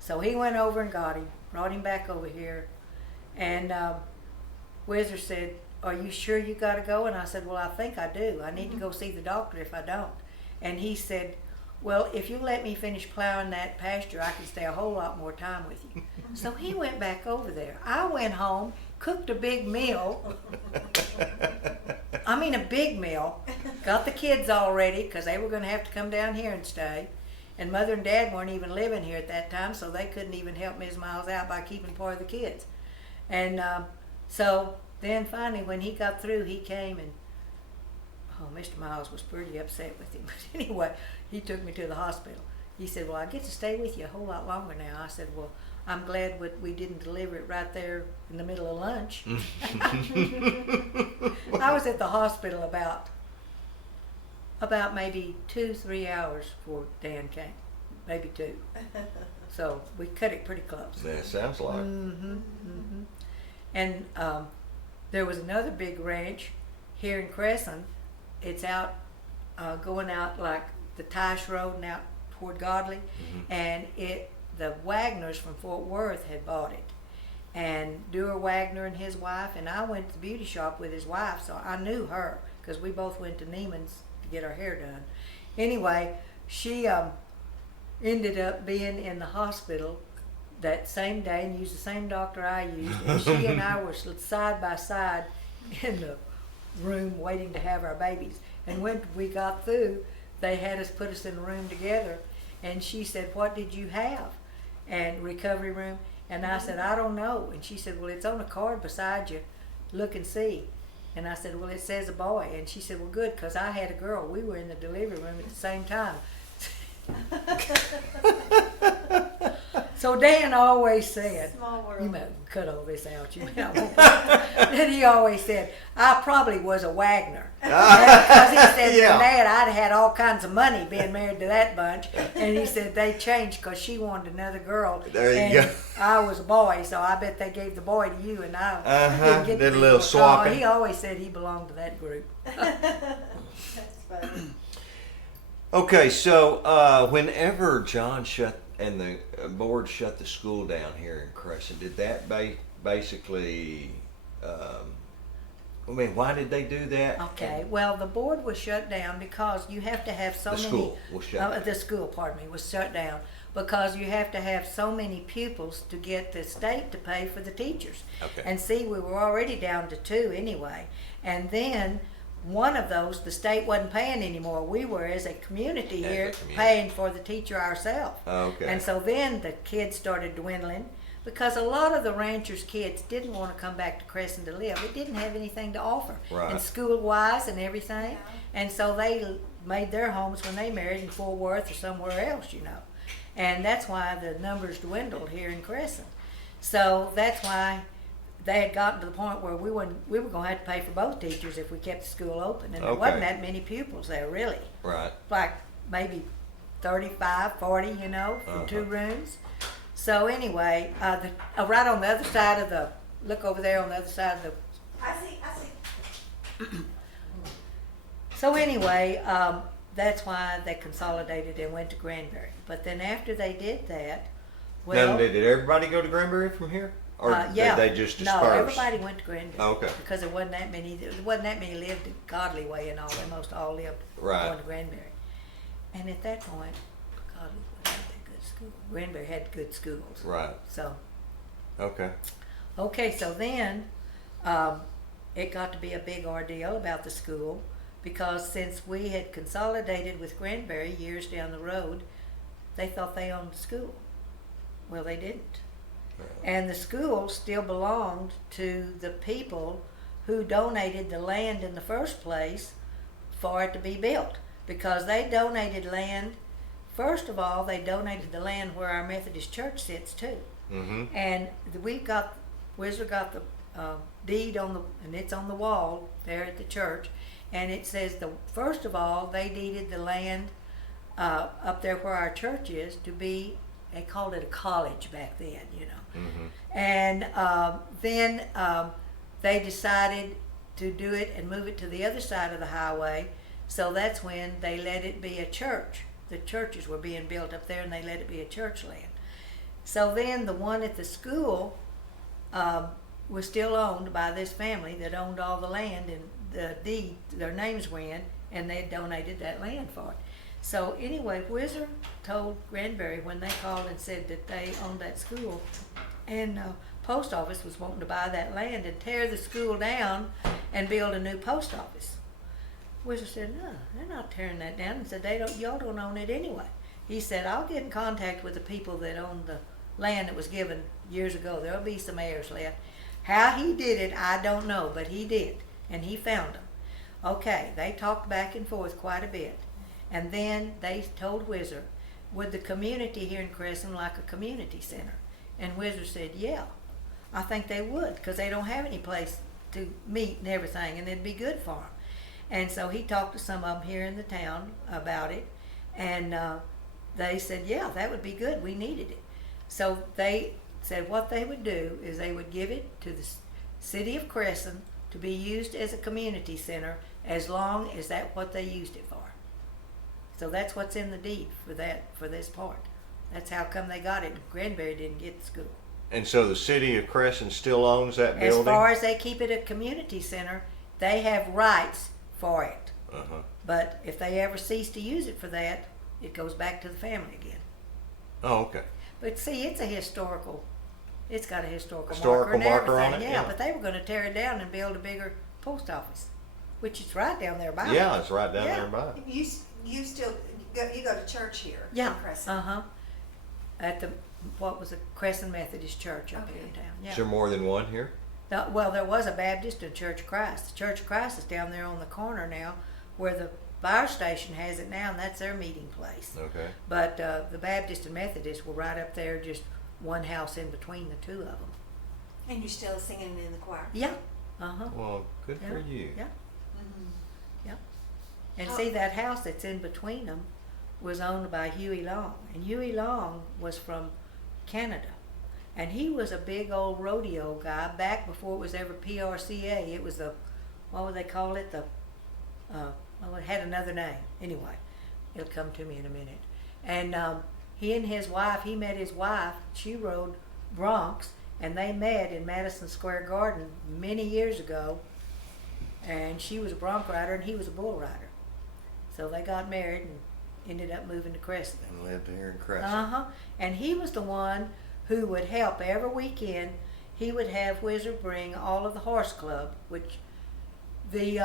So he went over and got him, brought him back over here, and Whizzer said, are you sure you gotta go? And I said, well, I think I do. I need to go see the doctor if I don't. And he said, well, if you let me finish plowing that pasture, I can stay a whole lot more time with you. So he went back over there. I went home, cooked a big meal. I mean, a big meal. Got the kids all ready, because they were going to have to come down here and stay. And Mother and Dad weren't even living here at that time, so they couldn't even help Ms. Miles out by keeping part of the kids. And so then finally, when he got through, he came and, oh, Mr. Miles was pretty upset with him. But anyway, he took me to the hospital. He said, well, I get to stay with you a whole lot longer now. I said, well, I'm glad we didn't deliver it right there in the middle of lunch. I was at the hospital about maybe 2-3 hours before Dan came, maybe 2. So we cut it pretty close. Yeah, sounds like. And there was another big ranch here in Cresson. It's out, going out like the Tice Road and out toward Godley. And the Wagners from Fort Worth had bought it. And Dewar Wagner and his wife, and I went to the beauty shop with his wife, so I knew her, because we both went to Neiman's to get our hair done. Anyway, she ended up being in the hospital that same day and used the same doctor I used. And she and I were side by side in the room waiting to have our babies. And when we got through, they had us put us in a room together. And she said, what did you have? And recovery room. And I said, I don't know. And she said, well, it's on a card beside you. Look and see. And I said, well, it says a boy. And she said, well, good, because I had a girl. We were in the delivery room at the same time. So Dan always said, Small world. you might cut all this out. You know. Then he always said, I probably was a Wagner. Because he said, Yeah. Dad, I'd had all kinds of money being married to that bunch. And he said, they changed because she wanted another girl. There you and go. I was a boy, so I bet they gave the boy to you and I didn't get Did to a be little one. swapping. Oh, he always said he belonged to that group. That's funny. Okay, so whenever John shut and the board shut the school down here in Cresson, did that basically? I mean, why did they do that? Okay, well, the board was shut down because you have to have so The many. school was shut down. The school, pardon me, was shut down because you have to have so many pupils to get the state to pay for the teachers. Okay. And see, we were already down to 2 anyway. And then one of those, the state wasn't paying anymore. We were, as a community As a here, community. paying for the teacher ourselves. Okay. And so then the kids started dwindling because a lot of the ranchers' kids didn't want to come back to Cresson to live. It didn't have anything to offer. Right. And school-wise and everything. And so they made their homes when they married in Fort Worth or somewhere else, you know. And that's why the numbers dwindled here in Cresson. So that's why they had gotten to the point where we were going to have to pay for both teachers if we kept the school open. And there wasn't Okay. that many pupils there, really. Right. Like maybe 35, 40, you know, from 2 rooms. So anyway, right on the other side of the, look over there on the other side of the. I see. So anyway, that's why they consolidated and went to Granbury. But then after they did that, well, Now, did everybody go to Granbury from here, or yeah, did they just disperse? no, everybody went to Granbury. Okay. Because there wasn't that many lived the godly way and all. They most all lived Right. going to Granbury. And at that point, godly way had a good school. Granbury had good schools. Right. So. Okay. Okay, so then it got to be a big ordeal about the school because since we had consolidated with Granbury years down the road, they thought they owned the school. Well, they didn't. And the school still belonged to the people who donated the land in the first place for it to be built because they donated land. First of all, they donated the land where our Methodist church sits too. Mm-hmm. And Whizzer got the deed and it's on the wall there at the church, and it says first of all they deeded the land up there where our church is to be. They called it a college back then, you know. Mm-hmm. And then they decided to do it and move it to the other side of the highway. So that's when they let it be a church. The churches were being built up there, and they let it be a church land. So then the one at the school was still owned by this family that owned all the land, and the deed, their names were in, and they had donated that land for it. So anyway, Whizzer told Granbury when they called and said that they owned that school, and post office was wanting to buy that land and tear the school down and build a new post office. Whizzer said, no, they're not tearing that down, and said, y'all don't own it anyway. He said, I'll get in contact with the people that own the land that was given years ago. There'll be some heirs left. How he did it, I don't know, but he did, and he found them. Okay, they talked back and forth quite a bit. And then they told Whizzer, would the community here in Cresson like a community center? And Whizzer said, yeah, I think they would, because they don't have any place to meet and everything, and it'd be good for them. And so he talked to some of them here in the town about it, and they said, yeah, that would be good. We needed it. So they said what they would do is they would give it to the city of Cresson to be used as a community center as long as that's what they used it for. So that's what's in the deed for this part. That's how come they got it. Granbury didn't get the school. And so the city of Cresson still owns that building? As far as they keep it a community center, they have rights for it. Uh-huh. But if they ever cease to use it for that, it goes back to the family again. Oh, okay. But see, it's got a historical Historical marker on everything. it, Yeah, yeah. but they were going to tear it down and build a bigger post office, which is right down there by. Yeah, it's right down Yeah. there by. You still, you go to church here Yeah. in Cresson. At the, what was it, Cresson Methodist Church up here in Okay. town. Is Yeah. there more than one here? Well, there was a Baptist and Church of Christ. The Church of Christ is down there on the corner now, where the fire station has it now, and that's their meeting place. Okay. But the Baptist and Methodist were right up there, just one house in between the two of them. And you're still singing in the choir. Yeah. Uh-huh. Well, good for you. Yeah. Yeah. And Oh. see, that house that's in between them was owned by Huey Long. And Huey Long was from Canada. And he was a big old rodeo guy back before it was ever PRCA. It was the, what would they call it? Well, it had another name. Anyway, it'll come to me in a minute. And he and his wife, he met his wife, she rode broncs, and they met in Madison Square Garden many years ago. And she was a bronc rider and he was a bull rider. So they got married and ended up moving to Cresson. And lived here in Cresson. And he was the one who would help every weekend. He would have Whizzer bring all of the horse club, which the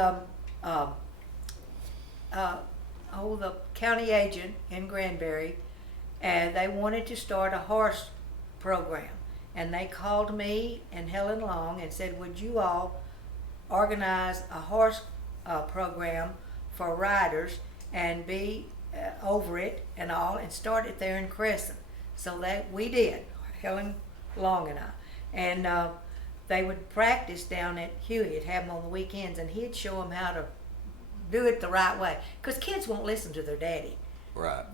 the county agent in Granbury, and they wanted to start a horse program. And they called me and Helen Long and said, would you all organize a horse program for riders and be over it and all, and start it there in Cresson. So that we did, Helen Long and I. And they would practice down at Huey. It'd have them on the weekends, and he'd show them how to do it the right way. Because kids won't listen to their daddy. Right.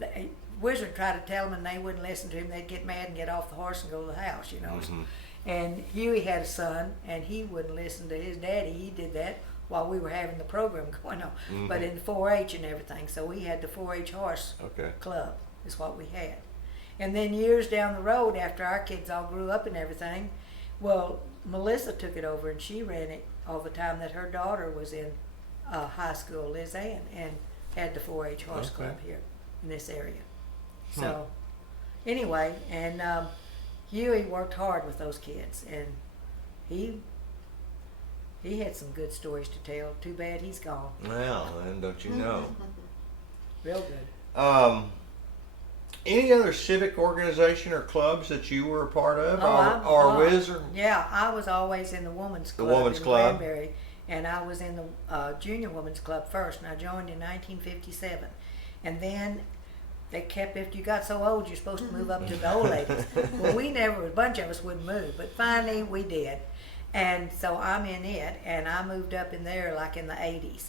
Wizard tried to tell them, and they wouldn't listen to him. They'd get mad and get off the horse and go to the house, you know. Mhm. And Huey had a son, and he wouldn't listen to his daddy. He did that while we were having the program going on, but in 4-H and everything. So we had the 4-H horse Okay. club is what we had. And then years down the road, after our kids all grew up and everything, well, Melissa took it over, and she ran it all the time that her daughter was in high school, Liz Ann, and had the 4-H horse Okay. club here in this area. So anyway, and Huey worked hard with those kids, and he had some good stories to tell. Too bad he's gone. Well, then don't you know? Real good. Any other civic organization or clubs that you were a part of, or Whizzer? Yeah, I was always in the women's club. Women's in club. Granbury, and I was in the junior women's club first, and I joined in 1957. And then they kept, if you got so old, you're supposed to move up to the old ladies. Well, we never, a bunch of us wouldn't move, but finally we did. And so I'm in it, and I moved up in there like in the 80s.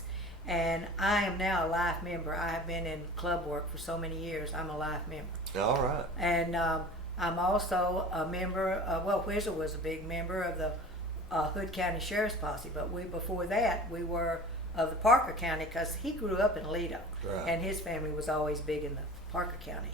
And I am now a life member. I have been in club work for so many years. I'm a life member. All right. And I'm also a member, Whizzer was a big member of the Hood County Sheriff's Posse, but before that, we were of the Parker County, because he grew up in Aledo, Right. and his family was always big in the Parker County.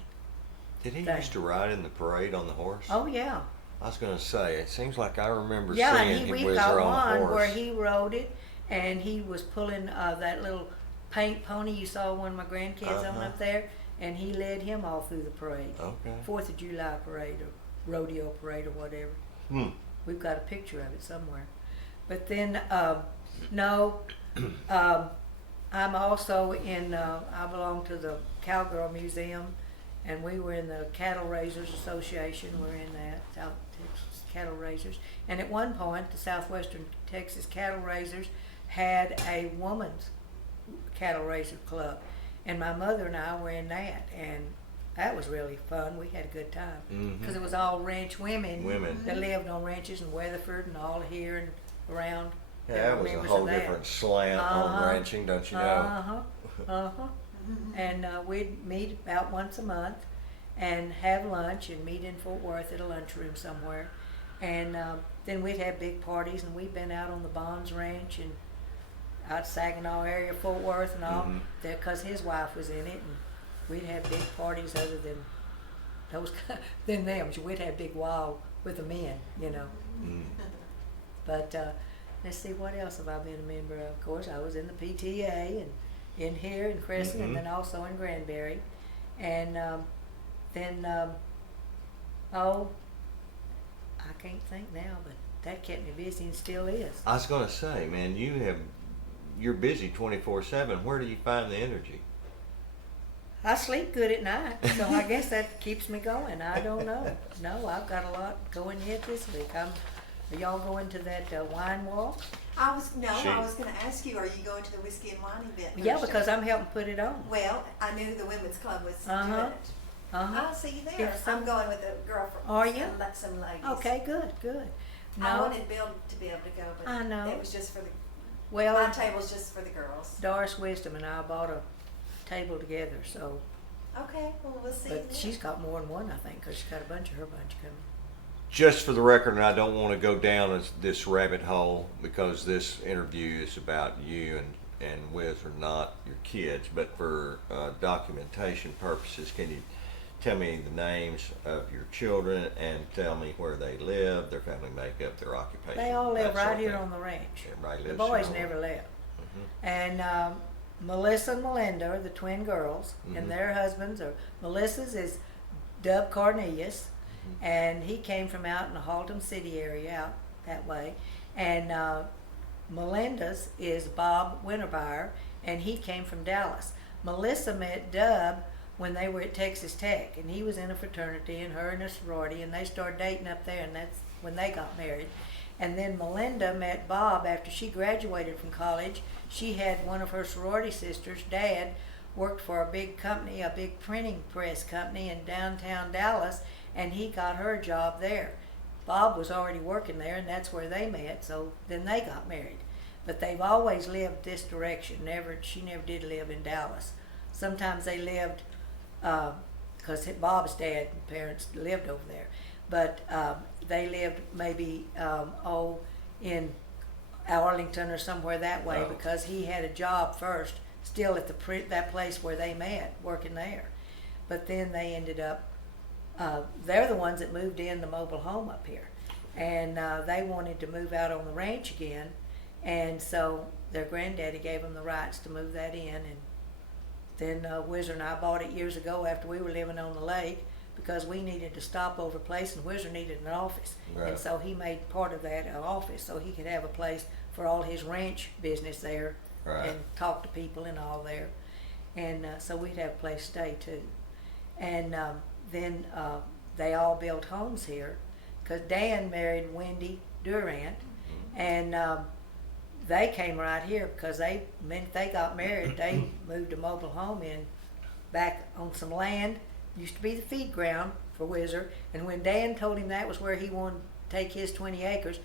Did he Thing. used to ride in the parade on the horse? Oh, yeah. I was going to say, it seems like I remember Yeah, seeing and him we Whizzer got on the one horse. where he rode it, and he was pulling that little paint pony. You saw one of my grandkids on up there, and he led him all through the parade. Okay. 4th of July parade or rodeo parade or whatever. We've got a picture of it somewhere. But then, I'm also in, I belong to the Cowgirl Museum, and we were in the Cattle Raisers Association. We're in that, South Texas Cattle Raisers. And at one point, the Southwestern Texas Cattle Raisers had a woman's cattle raiser club. And my mother and I were in that, and that was really fun. We had a good time. Because it was all ranch women, that lived on ranches in Weatherford and all here and around. Yeah, There that were was a members whole of that. different slant on ranching, don't you know? And we'd meet about once a month and have lunch and meet in Fort Worth at a lunchroom somewhere. And then we'd have big parties, and we'd been out on the Bonds Ranch and out Saginaw area, Fort Worth and all, because his wife was in it. And we'd have big parties other than those, than them. So we'd have big wild with the men, you know. But let's see, what else have I been a member of? Of course, I was in the PTA and in here in Cresson, and then also in Granbury. And then, I can't think now, but that kept me busy and still is. I was going to say, man, you're busy 24/7. Where do you find the energy? I sleep good at night, so I guess that keeps me going. I don't know. No, I've got a lot going yet this week. Are y'all going to that wine walk? I was going to ask you, are you going to the whiskey and wine event? Yeah, Thursday? because I'm helping put it on. Well, I knew the women's club was Uh-huh. doing it. Uh-huh. I'll see you there. If some- I'm going with a girlfriend. Are you? And some ladies. Okay, good. I No, wanted Bill to be able to go, but I know. it was just for the. well, my table's just for the girls. Doris Wisdom and I bought a table together, so, Okay, well we'll see. you but then. she's got more than one, I think, because she's got her bunch coming. Just for the record, and I don't want to go down this rabbit hole because this interview is about you and Whizzer, not your kids, but for documentation purposes, can you tell me the names of your children and tell me where they live, their family makeup, their occupation? They all live that sort right of here thing? on the ranch. Everybody The lives boys here on- never left. Mhm. And Melissa and Melinda are the twin girls, Mhm. and their husbands are, Melissa's is Dub Cornelius, Mm-hmm. and he came from out in the Haltom City area out that way. And Melinda's is Bob Winterbeyer, and he came from Dallas. Melissa met Dub when they were at Texas Tech, and he was in a fraternity, and her in a sorority, and they started dating up there, and that's when they got married. And then Melinda met Bob after she graduated from college. She had one of her sorority sisters' dad worked for a big company, a big printing press company in downtown Dallas, and he got her a job there. Bob was already working there, and that's where they met, so then they got married. But they've always lived this direction. She never did live in Dallas. Sometimes they lived, because Bob's dad and parents lived over there, but they lived maybe in Arlington or somewhere that way, Oh. because he had a job first, still at that place where they met, working there. But then they ended up, they're the ones that moved in the mobile home up here, and they wanted to move out on the ranch again, and so their granddaddy gave them the rights to move that in. And then Whizzer and I bought it years ago after we were living on the lake, because we needed a stopover place, and Whizzer needed an office. Right. And so he made part of that an office, so he could have a place for all his ranch business there, Right. and talk to people and all there. And so we'd have a place to stay too. And then they all built homes here, because Dan married Wendy Durant, and they came right here because they got married. They moved a mobile home in back on some land. Used to be the feed ground for Whizzer, and when Dan told him that was where he wanted to take his 20 acres,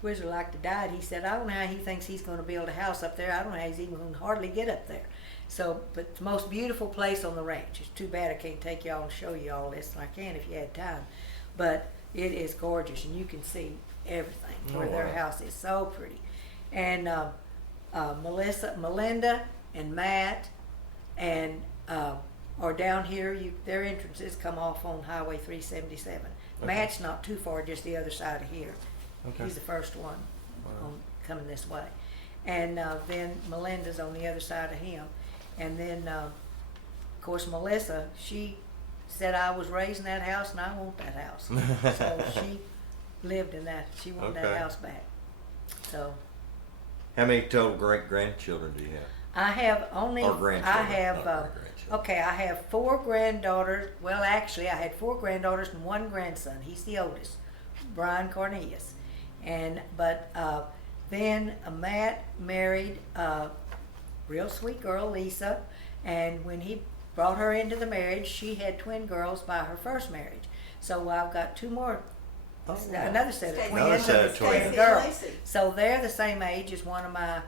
Whizzer like to die. He said, I don't know how he thinks he's going to build a house up there. I don't know how he's even going to hardly get up there. So, but the most beautiful place on the ranch. It's too bad I can't take y'all and show you all this, and I can if you had time. But it is gorgeous, and you can see everything where their wow. house is so pretty. And Melinda and Matt and are down here. Their entrances come off on Highway 377. Okay. Matt's not too far, just the other side of here. Okay. He's the first one Wow. coming this way. And then Melinda's on the other side of him. And then, of course, Melissa, she said, I was raised in that house and I want that house. So she lived in that. She wanted Okay. that house back. So How many total great-grandchildren do you have? I have only, Or grandchildren, I have, not great-grandchildren. okay, I have 4 granddaughters. Well, actually, I had 4 granddaughters and 1 grandson. He's the oldest, Brian Cornelius. But then Matt married a real sweet girl, Lisa, and when he brought her into the marriage, she had twin girls by her first marriage. So I've got 2 more, another set of Stacey. twins Another and set a of twin twins. Stacey girl. and Lacey. So they're the same age as one of my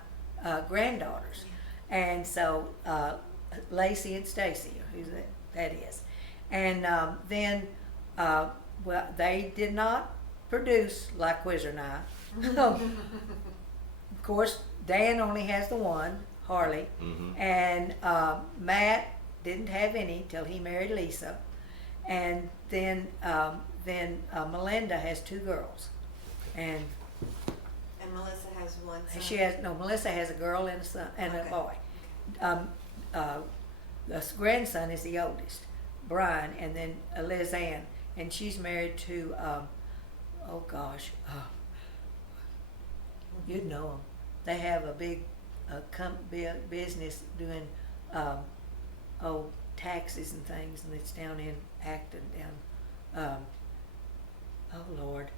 granddaughters. And so Lacey and Stacy, who that is. And then, well, they did not produce like Whizzer and I. Of course, Dan only has the one, Harley. Mhm. And Matt didn't have any till he married Lisa. And then Melinda has 2 girls. And And Melissa has one son. Melissa has a girl and a son and a Okay. boy. The grandson is the oldest, Brian, and then Liz Ann, and she's married to, you'd know them. They have a big business doing, taxis and things, and it's down in Acton, down, oh Lord,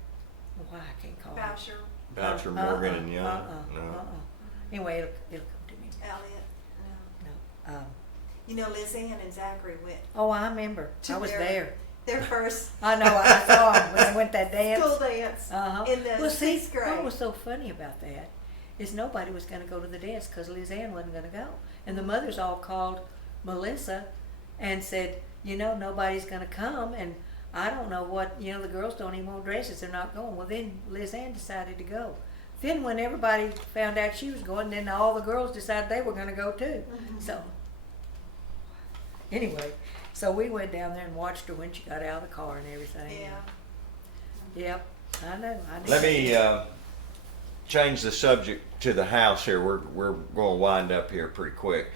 why I can't call it. Boucher, Boucher, Morgan, and Young. No. Anyway, it'll come to me. Elliott, no. No. You know, Liz Ann and Zachary went Oh, I remember. To I was their- there. their first I know. I saw them when they went that dance. school dance Uh-huh. in the Well, see, 6th grade. what was so funny about that is nobody was going to go to the dance because Liz Ann wasn't going to go. And the mothers all called Melissa and said, you know, nobody's going to come, and I don't know what, you know, the girls don't even want dresses, they're not going. Well, then Liz Ann decided to go. Then when everybody found out she was going, then all the girls decided they were going to go too. So, anyway, so we went down there and watched her when she got out of the car and everything. Yeah. Yep, I know. Let me change the subject to the house here. We're going to wind up here pretty quick.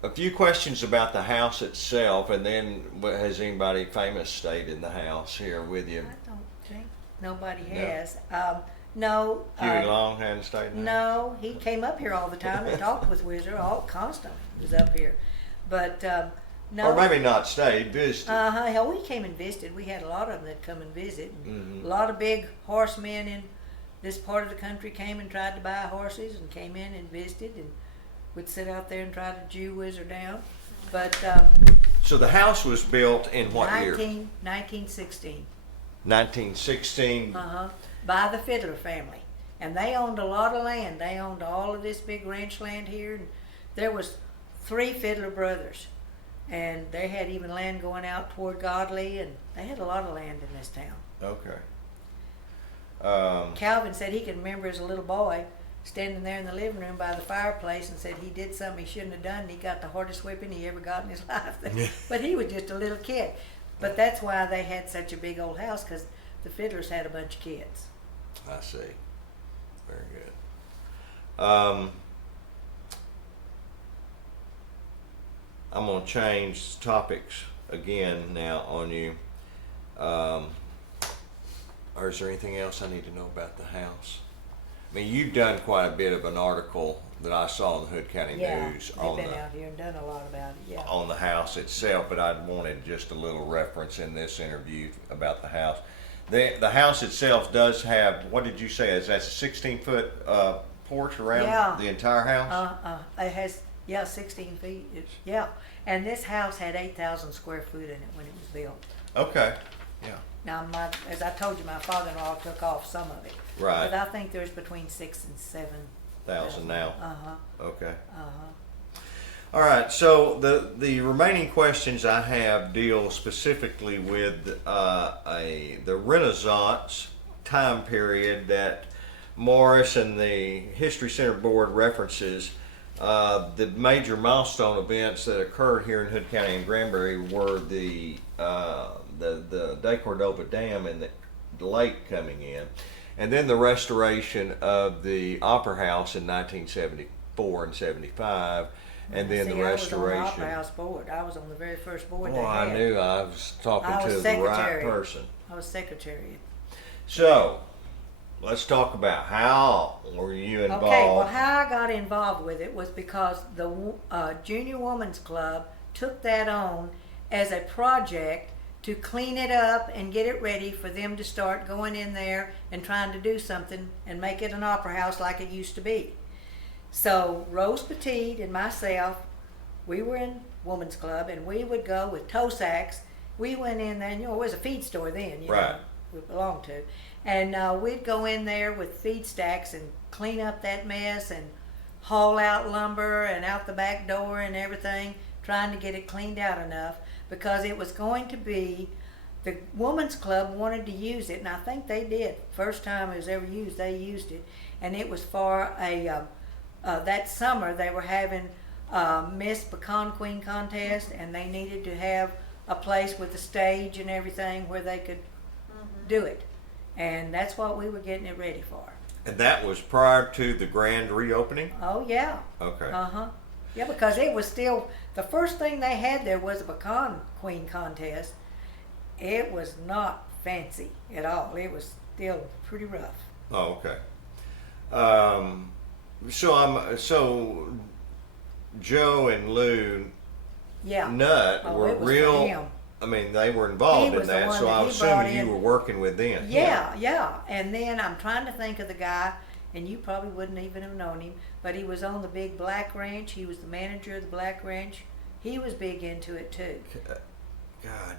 A few questions about the house itself, and then has anybody famous stayed in the house here with you? I don't think nobody No. has. No. Huey Long hadn't stayed in the house? No, he came up here all the time and talked with Whizzer all constantly. He was up here, but no. Or maybe not stayed, visited. Hell, we came and visited. We had a lot of them that come and visit. And Mhm. A lot of big horsemen in this part of the country came and tried to buy horses and came in and visited and would sit out there and try to Jew Whizzer down. But So the house was built in what year? 1916. 1916. By the Fiddler family. And they owned a lot of land. They owned all of this big ranch land here. And there was 3 Fiddler brothers. And they had even land going out toward Godley, and they had a lot of land in this town. Okay. Calvin said he can remember as a little boy standing there in the living room by the fireplace and said he did something he shouldn't have done, and he got the hardest whipping he ever got in his life. But he was just a little kid. But that's why they had such a big old house, because the Fiddlers had a bunch of kids. I see. Very good. I'm going to change topics again now on you. Or is there anything else I need to know about the house? I mean, you've done quite a bit of an article that I saw in the Hood County News they've on been the out here and done a lot about it, yeah. on the house itself, but I wanted just a little reference in this interview about the house. The house itself does have, what did you say, is that a 16-foot porch around Yeah. the entire house? It has, 16 feet, yeah. And this house had 8,000 square foot in it when it was built. Okay, yeah. Now, as I told you, my father-in-law took off some of it. Right. But I think there's between 6,000 and 7,000 now. Okay. Uh-huh. All right, so the remaining questions I have deal specifically with the Renaissance time period that Morris and the History Center Board references. The major milestone events that occurred here in Hood County and Granbury were the De Cordova Dam and the lake coming in, and then the restoration of the Opera House in 1974 and 75. And then See, the restoration. I was on the Opera House board. I was on the very first board Well, they I had. knew I was talking I to was the right secretary. person. I was secretary. So, let's talk about how were you involved? Okay, well, how I got involved with it was because the Junior Women's Club took that on as a project to clean it up and get it ready for them to start going in there and trying to do something and make it an opera house like it used to be. So Rose Petite and myself, we were in Women's Club, and we would go with tow sacks. We went in there, and it was a feed store then, Right. we belonged to. And we'd go in there with feed stacks and clean up that mess and haul out lumber and out the back door and everything, trying to get it cleaned out enough, because it was going to be, the Women's Club wanted to use it, and I think they did. First time it was ever used, they used it. And it was for a, that summer they were having Miss Pecan Queen contest, and they needed to have a place with a stage and everything where they could do it. And that's what we were getting it ready for. And that was prior to the grand reopening? Oh, yeah. Okay. Yeah, because it was still, the first thing they had there was a Pecan Queen contest. It was not fancy at all. It was still pretty rough. Oh, okay. So Joe and Lou Yeah. Nutt Oh, were it was for real. him. I mean, they were involved He in was the that, one so that I he was brought assuming you in. were working with them. Yeah. And then I'm trying to think of the guy, and you probably wouldn't even have known him, but he was on the big black ranch. He was the manager of the black ranch. He was big into it too. God,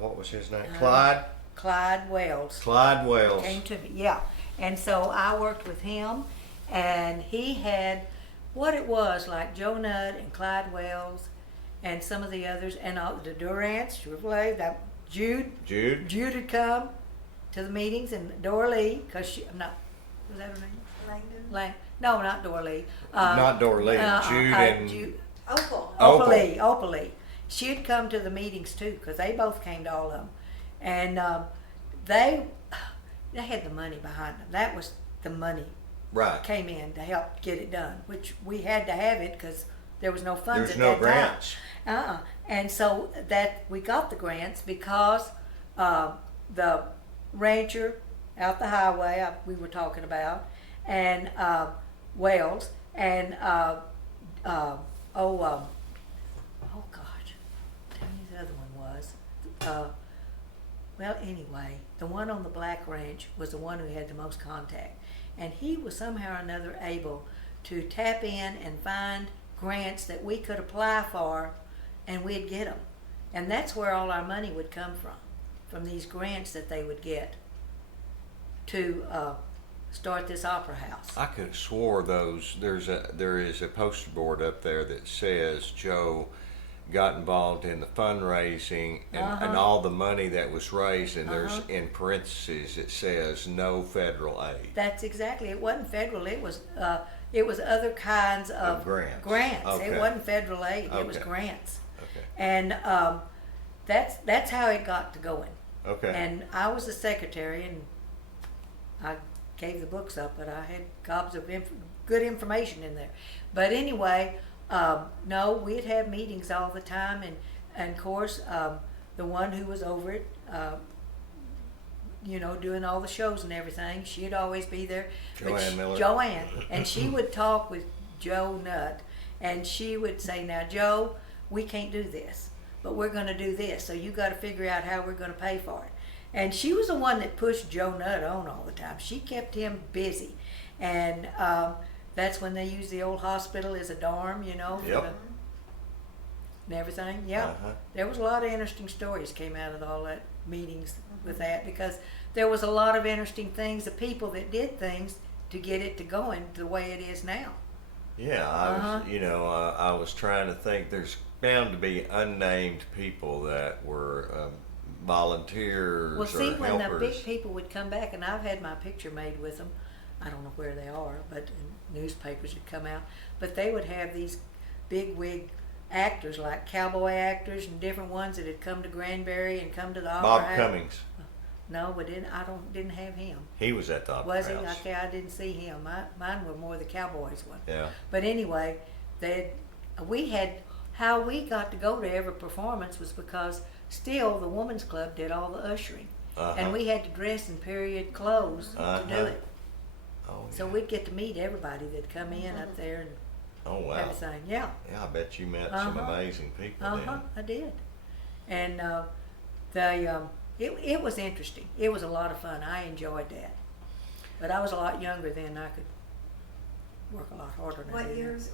what was his name? Uh, Clyde Wells. Clyde Wells. Came to me, yeah. And so I worked with him, and he had what it was like Joe Nutt and Clyde Wells and some of the others, and all the Durants, Chevrolet, that Jude had come to the meetings, and Dora Lee, because she, not, was that her name? Langdon? No, not Dora Lee. Not Dora Lee, Jude and Jude, Opal. Opal Lee. She'd come to the meetings too, because they both came to all of them. And they had the money behind them. That was the money right. came in to help get it done, which we had to have it because there was no funds There's at no that grants. time. And so that we got the grants because the rancher out the highway we were talking about, and Wells, and oh gosh, tell me the other one was. Well, anyway, the one on the black ranch was the one who had the most contact, and he was somehow or another able to tap in and find grants that we could apply for, and we'd get them. And that's where all our money would come from these grants that they would get to start this opera house. I could have swore there is a poster board up there that says Joe got involved in the fundraising and all the money that was raised, and there's in parentheses it says no federal aid. That's exactly. It wasn't federal. It was other kinds of grants. Okay. It wasn't federal aid. Okay. It was grants. Okay. And that's how it got to going. Okay. And I was the secretary, and I gave the books up, but I had gobs of good information in there. But anyway, no, we'd have meetings all the time, and of course, the one who was over it, doing all the shows and everything, she'd always be there. Joanne Miller. Joanne, and she would talk with Joe Nutt, and she would say, "Now, Joe, we can't do this, but we're going to do this. So you got to figure out how we're going to pay for it." And she was the one that pushed Joe Nutt on all the time. She kept him busy, and that's when they used the old hospital as a dorm, Yep. and everything. Yeah, there was a lot of interesting stories came out of all that meetings with that, because there was a lot of interesting things, the people that did things to get it to going the way it is now. Yeah, I was trying to think. There's bound to be unnamed people that were volunteers Well, see, or when helpers. the big people would come back, and I've had my picture made with them, I don't know where they are, but newspapers would come out, but they would have these big wig actors, like cowboy actors and different ones that had come to Granbury and come to the opera Bob house. Cummings. No, but didn't have him. He was at the opera Was he? house. Okay, I didn't see him. Mine were more the Cowboys one. Yeah. But anyway, how we got to go to every performance was because still the Women's Club did all the ushering. And we had to dress in period clothes to do it. Oh, yeah. So we'd get to meet everybody that'd come in up there and Oh, wow. everything. Yeah. Yeah, I bet you met some amazing people then. I did. And it was interesting. It was a lot of fun. I enjoyed that. But I was a lot younger then. I could work a lot harder than I What did. years?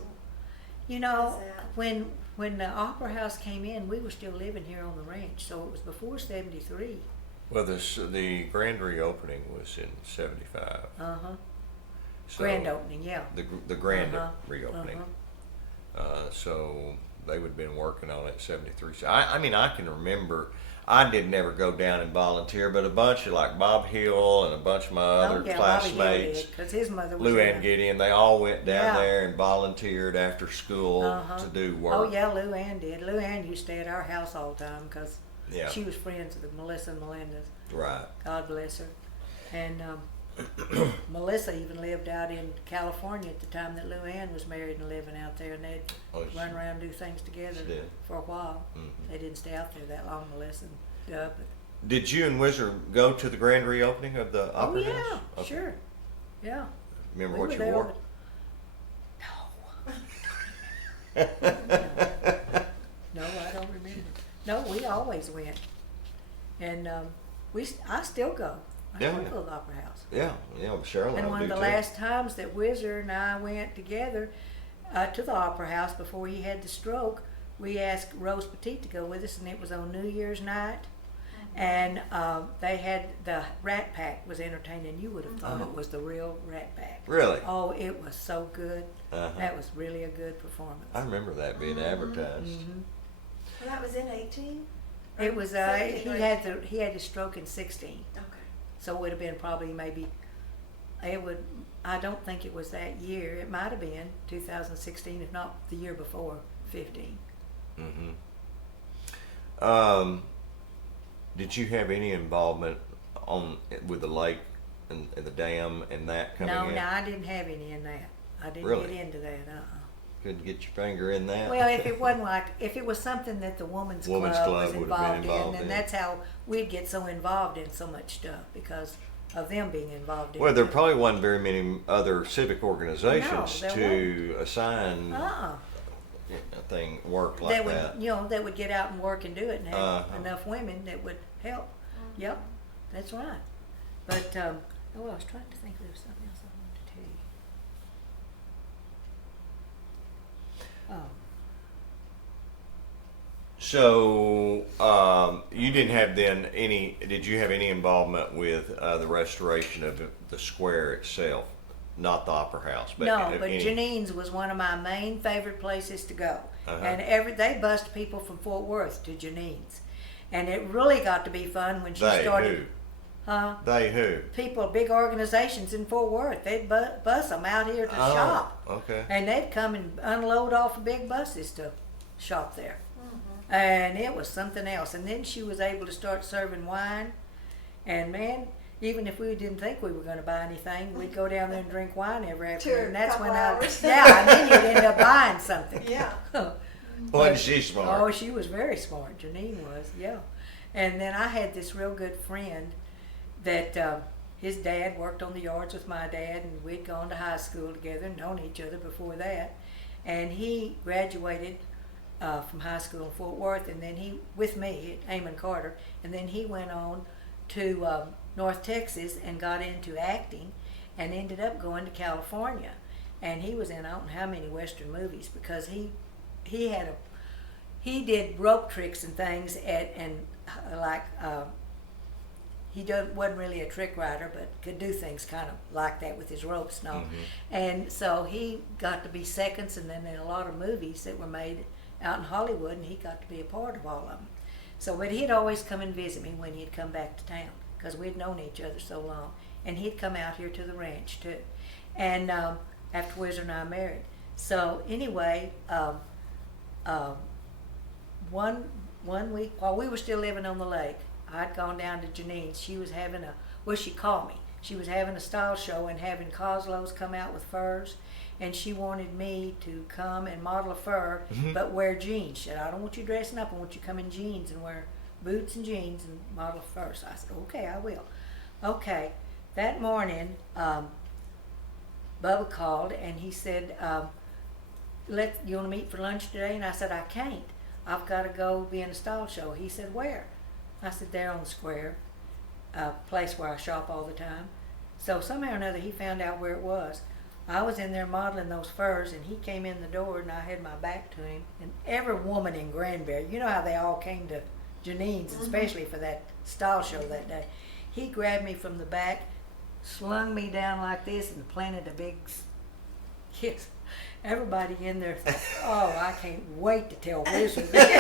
You know, was that? when the Opera House came in, we were still living here on the ranch, so it was before '73. Well, the Granbury opening was in '75. So Grand opening, yeah. The grand Uh-huh. reopening. So they would have been working on it '73. So I mean, I can remember. I did never go down and volunteer, but a bunch of like Bob Hill and a bunch of my other classmates, because his mother was Lou in Ann it. Gideon, they all went down Yeah. there and volunteered after school to do work. Oh yeah, Lou Ann did. Lou Ann used to stay at our house all the time because Yeah. she was friends with Melissa and Melinda's. Right. God bless her. And Melissa even lived out in California at the time that Lou Ann was married and living out there, and they'd run around and do things together she did. for a while. They didn't stay out there that long, Melissa and Dub. But, Did you and Whizzer go to the grand reopening of the oh Opera yeah, House? Okay. sure. Yeah. Remember We what were you there wore? No. No, I don't remember. No, we always went, and I still go. I Yeah, still yeah. go to the Opera House. Yeah, Cheryl and And I one do of the too. last times that Whizzer and I went together to the Opera House before he had the stroke, we asked Rose Petite to go with us, and it was on New Year's night. And they had the Rat Pack was entertaining. You would have thought it was the real Rat Pack. Really? Oh, it was so good. Uh-huh. That was really a good performance. I remember that being advertised. Mhm. Well, that was in 18? It was 17 or he had his stroke in 16, Okay. so it would have been probably maybe I don't think it was that year. It might have been 2016, if not the year before 15. Mm-hmm. Did you have any involvement with the lake and the dam and that coming No, in? no, I didn't have any in that. I didn't Really? get into that. Couldn't get your finger in that? Well, if it wasn't if it was something that the Women's Club Club was would have been involved involved in, in. then that's how we'd get so involved in so much stuff because of them being involved in Well, there it. probably wasn't very many other civic organizations No, there to assign Uh-uh. a thing work like that. That would get out and work and do it and have Uh-huh. enough women that would help. Yep, that's right. But I was trying to think there was something else I wanted to tell you. So you didn't have then any? Did you have any involvement with the restoration of the square itself? Not the Opera House, but No, but any, Janine's was one of my main favorite places to go. Uh-huh. And they bussed people from Fort Worth to Janine's. And it really got to be fun when she they started. who? Huh? They who? People, big organizations in Fort Worth, they'd bus them out here to shop. Okay. And they'd come and unload off of big buses to shop there. And it was something else. And then she was able to start serving wine. And man, even if we didn't think we were going to buy anything, we'd go down there and drink wine every afternoon. And that's when hours. yeah, and then you'd end up buying something. Yeah. Wasn't she smart? Oh, she was very smart. Janine was, yeah. And then I had this real good friend that his dad worked on the yards with my dad, and we'd gone to high school together and known each other before that. And he graduated from high school in Fort Worth, and then he, with me at Amon Carter, and then he went on to North Texas and got into acting and ended up going to California. And he was in I don't know how many Western movies because he did rope tricks and things he wasn't really a trick rider, but could do things kind of like that with his ropes and all. And so he got to be seconds, and then in a lot of movies that were made out in Hollywood, and he got to be a part of all of them. So, but he'd always come and visit me when he'd come back to town because we'd known each other so long, and he'd come out here to the ranch too. And after Whizzer and I married, so anyway, one week while we were still living on the lake, I'd gone down to Janine's. She was having she called me. She was having a style show and having Coslows come out with furs, and she wanted me to come and model a fur, but wear jeans. She said, I don't want you dressing up. I want you to come in jeans and wear boots and jeans and model a fur. So I said, okay, I will. Okay. That morning, Bubba called and he said, you want to meet for lunch today? And I said, I can't. I've got to go be in a style show. He said, where? I said, there on the square, a place where I shop all the time. So somehow or another, he found out where it was. I was in there modeling those furs, and he came in the door, and I had my back to him. And every woman in Granbury, you know how they all came to Janine's, especially for that style show that day. He grabbed me from the back, slung me down like this, and planted a big kiss. Everybody in there thought, oh, I can't wait to tell Whizzer this.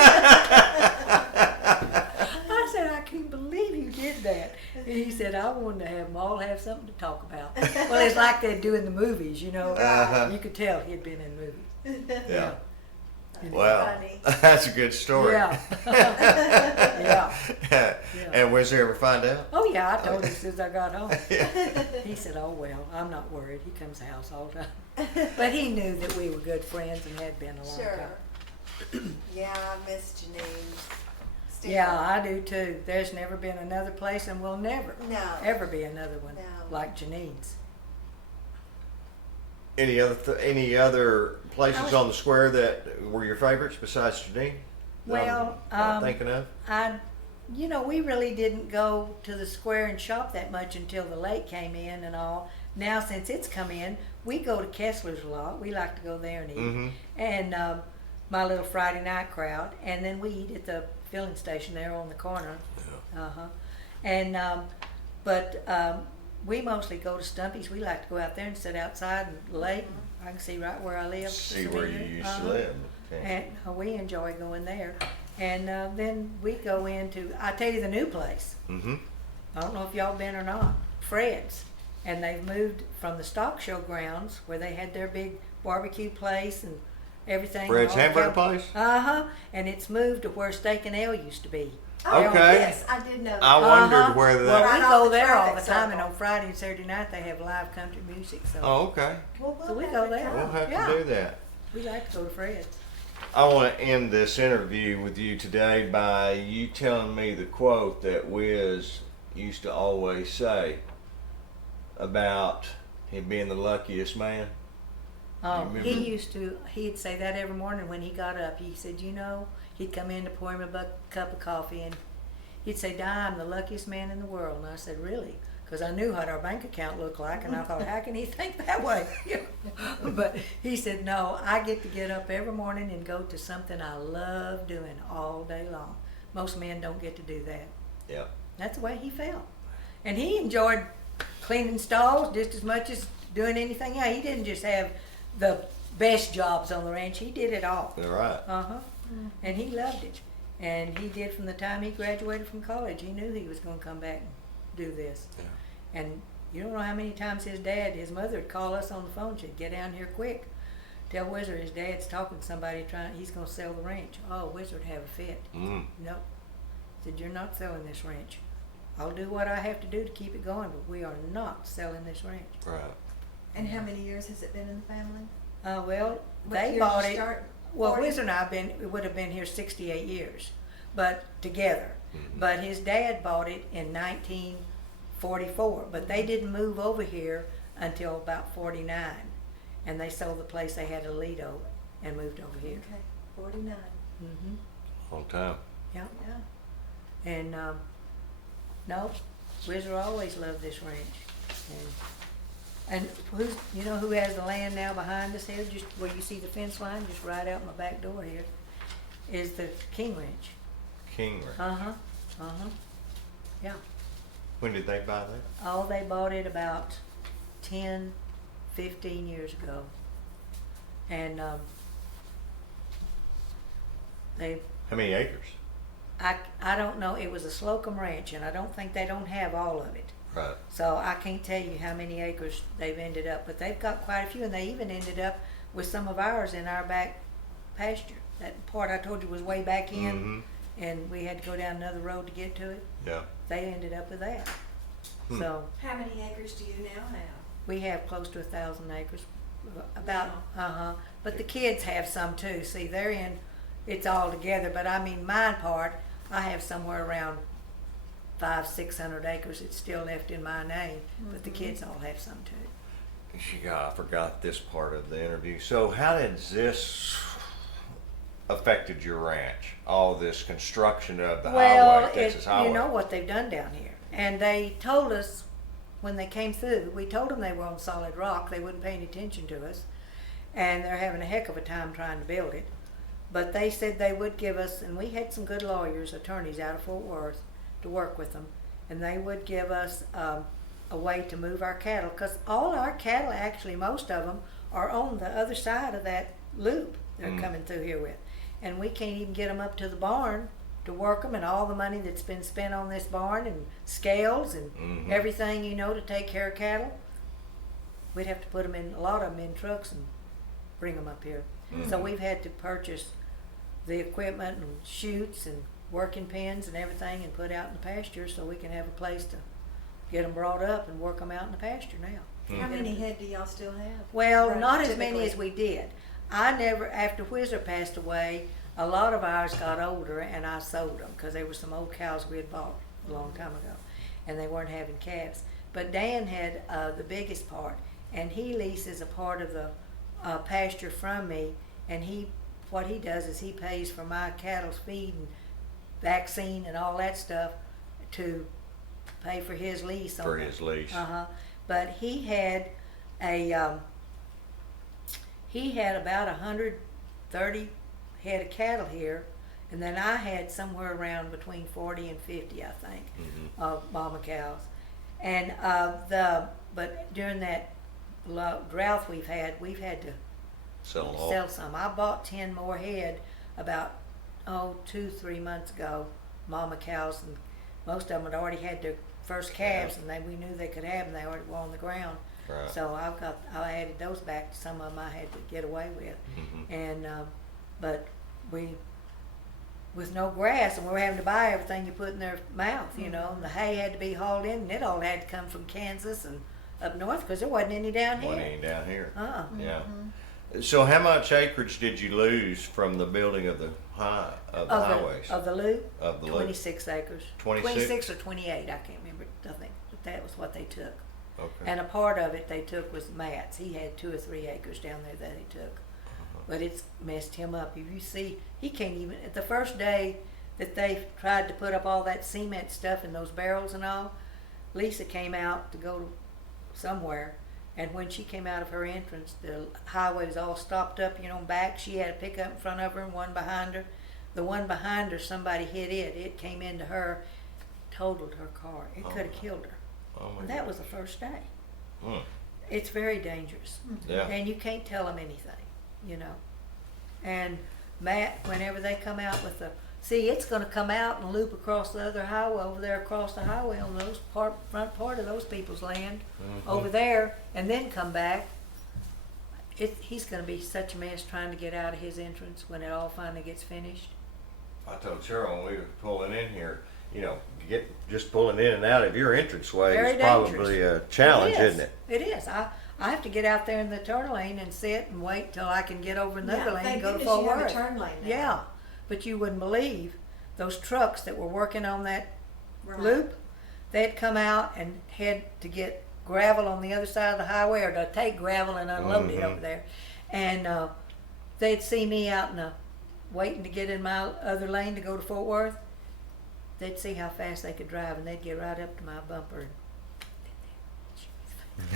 I said, I can't believe you did that. And he said, I wanted to have them all have something to talk about. Well, it's like they do in the movies, you know. You could tell he'd been in movies. Yeah. And Well, funny. that's a good story. Yeah. Yeah. And was there ever find out? Oh, yeah, I told him as soon as I got home. He said, oh, well, I'm not worried. He comes to the house all the time. But he knew that we were good friends and had been a long time. Yeah, I miss Janine's. Still. Yeah, I do too. There's never been another place, and will never No. ever be another one No. like Janine's. Any other places on the square that were your favorites besides Janine? Well, I'm thinking of? We really didn't go to the square and shop that much until the lake came in and all. Now, since it's come in, we go to Kessler's a lot. We like to go there and eat. Mm-hmm. And my little Friday night crowd. And then we eat at the filling station there on the corner. Yeah. Uh-huh. And, we mostly go to Stumpy's. We like to go out there and sit outside and lake. I can see right where I live. See where you used to live. Okay. And we enjoy going there. And then we go into, I tell you the new place. Mm-hmm. I don't know if y'all been or not, Fred's. And they've moved from the stock show grounds where they had their big barbecue place and everything. Fred's all the hamburger place? Uh-huh. And it's moved to where Steak and Ale used to be. Oh, Okay. yes, I did know that. I wondered Uh-huh. where Well, that. Right we off go the there all the traffic time, and circle. on Friday and Saturday night they have live country music. So Oh, okay. Well, So we have go to there. come. We'll have Yeah. to do that. we like to go to Fred's. I want to end this interview with you today by you telling me the quote that Wiz used to always say about him being the luckiest man. Oh, remember? he'd say that every morning when he got up. He said, he'd come in to pour him a cup of coffee and he'd say, Di, I'm the luckiest man in the world. And I said, really? Because I knew what our bank account looked like and I thought, how can he think that way? But he said, no, I get up every morning and go to something I love doing all day long. Most men don't get to do that. Yeah. That's the way he felt. And he enjoyed cleaning stalls just as much as doing anything else. He didn't just have the best jobs on the ranch. He did it all. You're right. Uh-huh. And he loved it. And he did from the time he graduated from college. He knew he was going to come back and do this. Yeah. And you don't know how many times his mother would call us on the phone. She'd get down here quick. Tell Whizzer his dad's talking to somebody he's going to sell the ranch. Oh, Whizzer'd have a fit. Mm. Nope. Said, you're not selling this ranch. I'll do what I have to do to keep it going, but we are not selling this ranch. Right. And how many years has it been in the family? Well, What they year bought did you it. start? Well, 40? Whizzer and I would have been here 68 years, but together. Mhm. But his dad bought it in 1944, but they didn't move over here until about 49, and they sold the place they had in Lido and moved over here. Okay, 49. Mm-hmm. Long time. Yeah, yeah. And no, Whizzer always loved this ranch. And who has the land now behind us here, just where you see the fence line, just right out my back door here, is the King Ranch. King Ranch. Uh-huh, uh-huh, yeah. When did they buy that? Oh, they bought it about 10, 15 years ago. And How many acres? I don't know, it was a Slocum Ranch, and I don't think they don't have all of it. Right. So I can't tell you how many acres they've ended up, but they've got quite a few, and they even ended up with some of ours in our back pasture. That part I told you was way back in, Mm-hmm. and we had to go down another road to get to it. Yeah. They ended up with that. Hmm. So How many acres do you now have? we have close to 1,000 acres, about, but the kids have some too. See, they're in, it's all together, but I mean, mine part, I have somewhere around 500-600 acres. It's still left in my name, but the kids all have some too. I forgot this part of the interview. So how did this affected your ranch? All this construction of the highway, Texas Highway. You know what they've done down here, and they told us when they came through. We told them they were on solid rock. They wouldn't pay any attention to us, and they're having a heck of a time trying to build it. But they said they would give us, and we had some good lawyers, attorneys out of Fort Worth to work with them, and they would give us a way to move our cattle, because all our cattle, actually most of them, are on the other side of that loop they're coming through here with. And we can't even get them up to the barn to work them, and all the money that's been spent on this barn and scales and everything, to take care of cattle, we'd have to put them in, a lot of them in trucks and bring them up here. So we've had to purchase the equipment and chutes and working pens and everything and put out in the pasture so we can have a place to get them brought up and work them out in the pasture now. How many head do y'all still have? Well, Right, not as many typically. as we did. After Whizzer passed away, a lot of ours got older and I sold them because there were some old cows we had bought a long time ago and they weren't having calves. But Dan had the biggest part, and he leases a part of the pasture from me, and he what he does is he pays for my cattle's feed and vaccine and all that stuff to pay for his lease. For his lease. But he had about 130 head of cattle here, and then I had somewhere around between 40 and 50, I think, of mama cows. And but during that drought we've had to sell some. I bought 10 more head about 2-3 months ago, mama cows, and most of them had already had their first calves, and we knew they could have them. They already were on the ground. Right. So I added those back. Some of them I had to get away with, and but with no grass, and we were having to buy everything you put in their mouth, you know. And the hay had to be hauled in, and it all had to come from Kansas and up north because there wasn't any down here. Wasn't any down here. Yeah. Mm-hmm. So how much acreage did you lose from the building of the highways? Of the loop? Of the loop. 26 acres. 26 or 28, I can't remember. I think but that was what they took. Okay. And a part of it they took was Matt's. He had 2 or 3 acres down there that he took. But it's messed him up. If you see, he can't even, the first day that they tried to put up all that cement stuff in those barrels and all, Lisa came out to go somewhere, and when she came out of her entrance, the highway was all stopped up, you know, back. She had a pickup in front of her and one behind her. The one behind her, somebody hit it. It came into her, totaled her car. It could have killed her. Oh my And that God. was the first day. Hmm. It's very dangerous. Yeah. And you can't tell them anything, you know. And Matt, whenever they come out with it's going to come out and loop across the other highway over there, across the highway on those front part of those people's land over there, and then come back. He's going to be such a mess trying to get out of his entrance when it all finally gets finished. I told Cheryl when we were pulling in here, you know, just pulling in and out of your entranceway Very is probably a challenge, isn't it? It is. I have to get out there in the turn lane and sit and wait till I can get over another lane and go to Fort you have a Worth. turn lane now. Yeah, but you wouldn't believe those trucks that were working on that Right. loop. They'd come out and head to get gravel on the other side of the highway, or to take gravel and unload it over there. And they'd see me out waiting to get in my other lane to go to Fort Worth. They'd see how fast they could drive, and they'd get right up to my bumper. And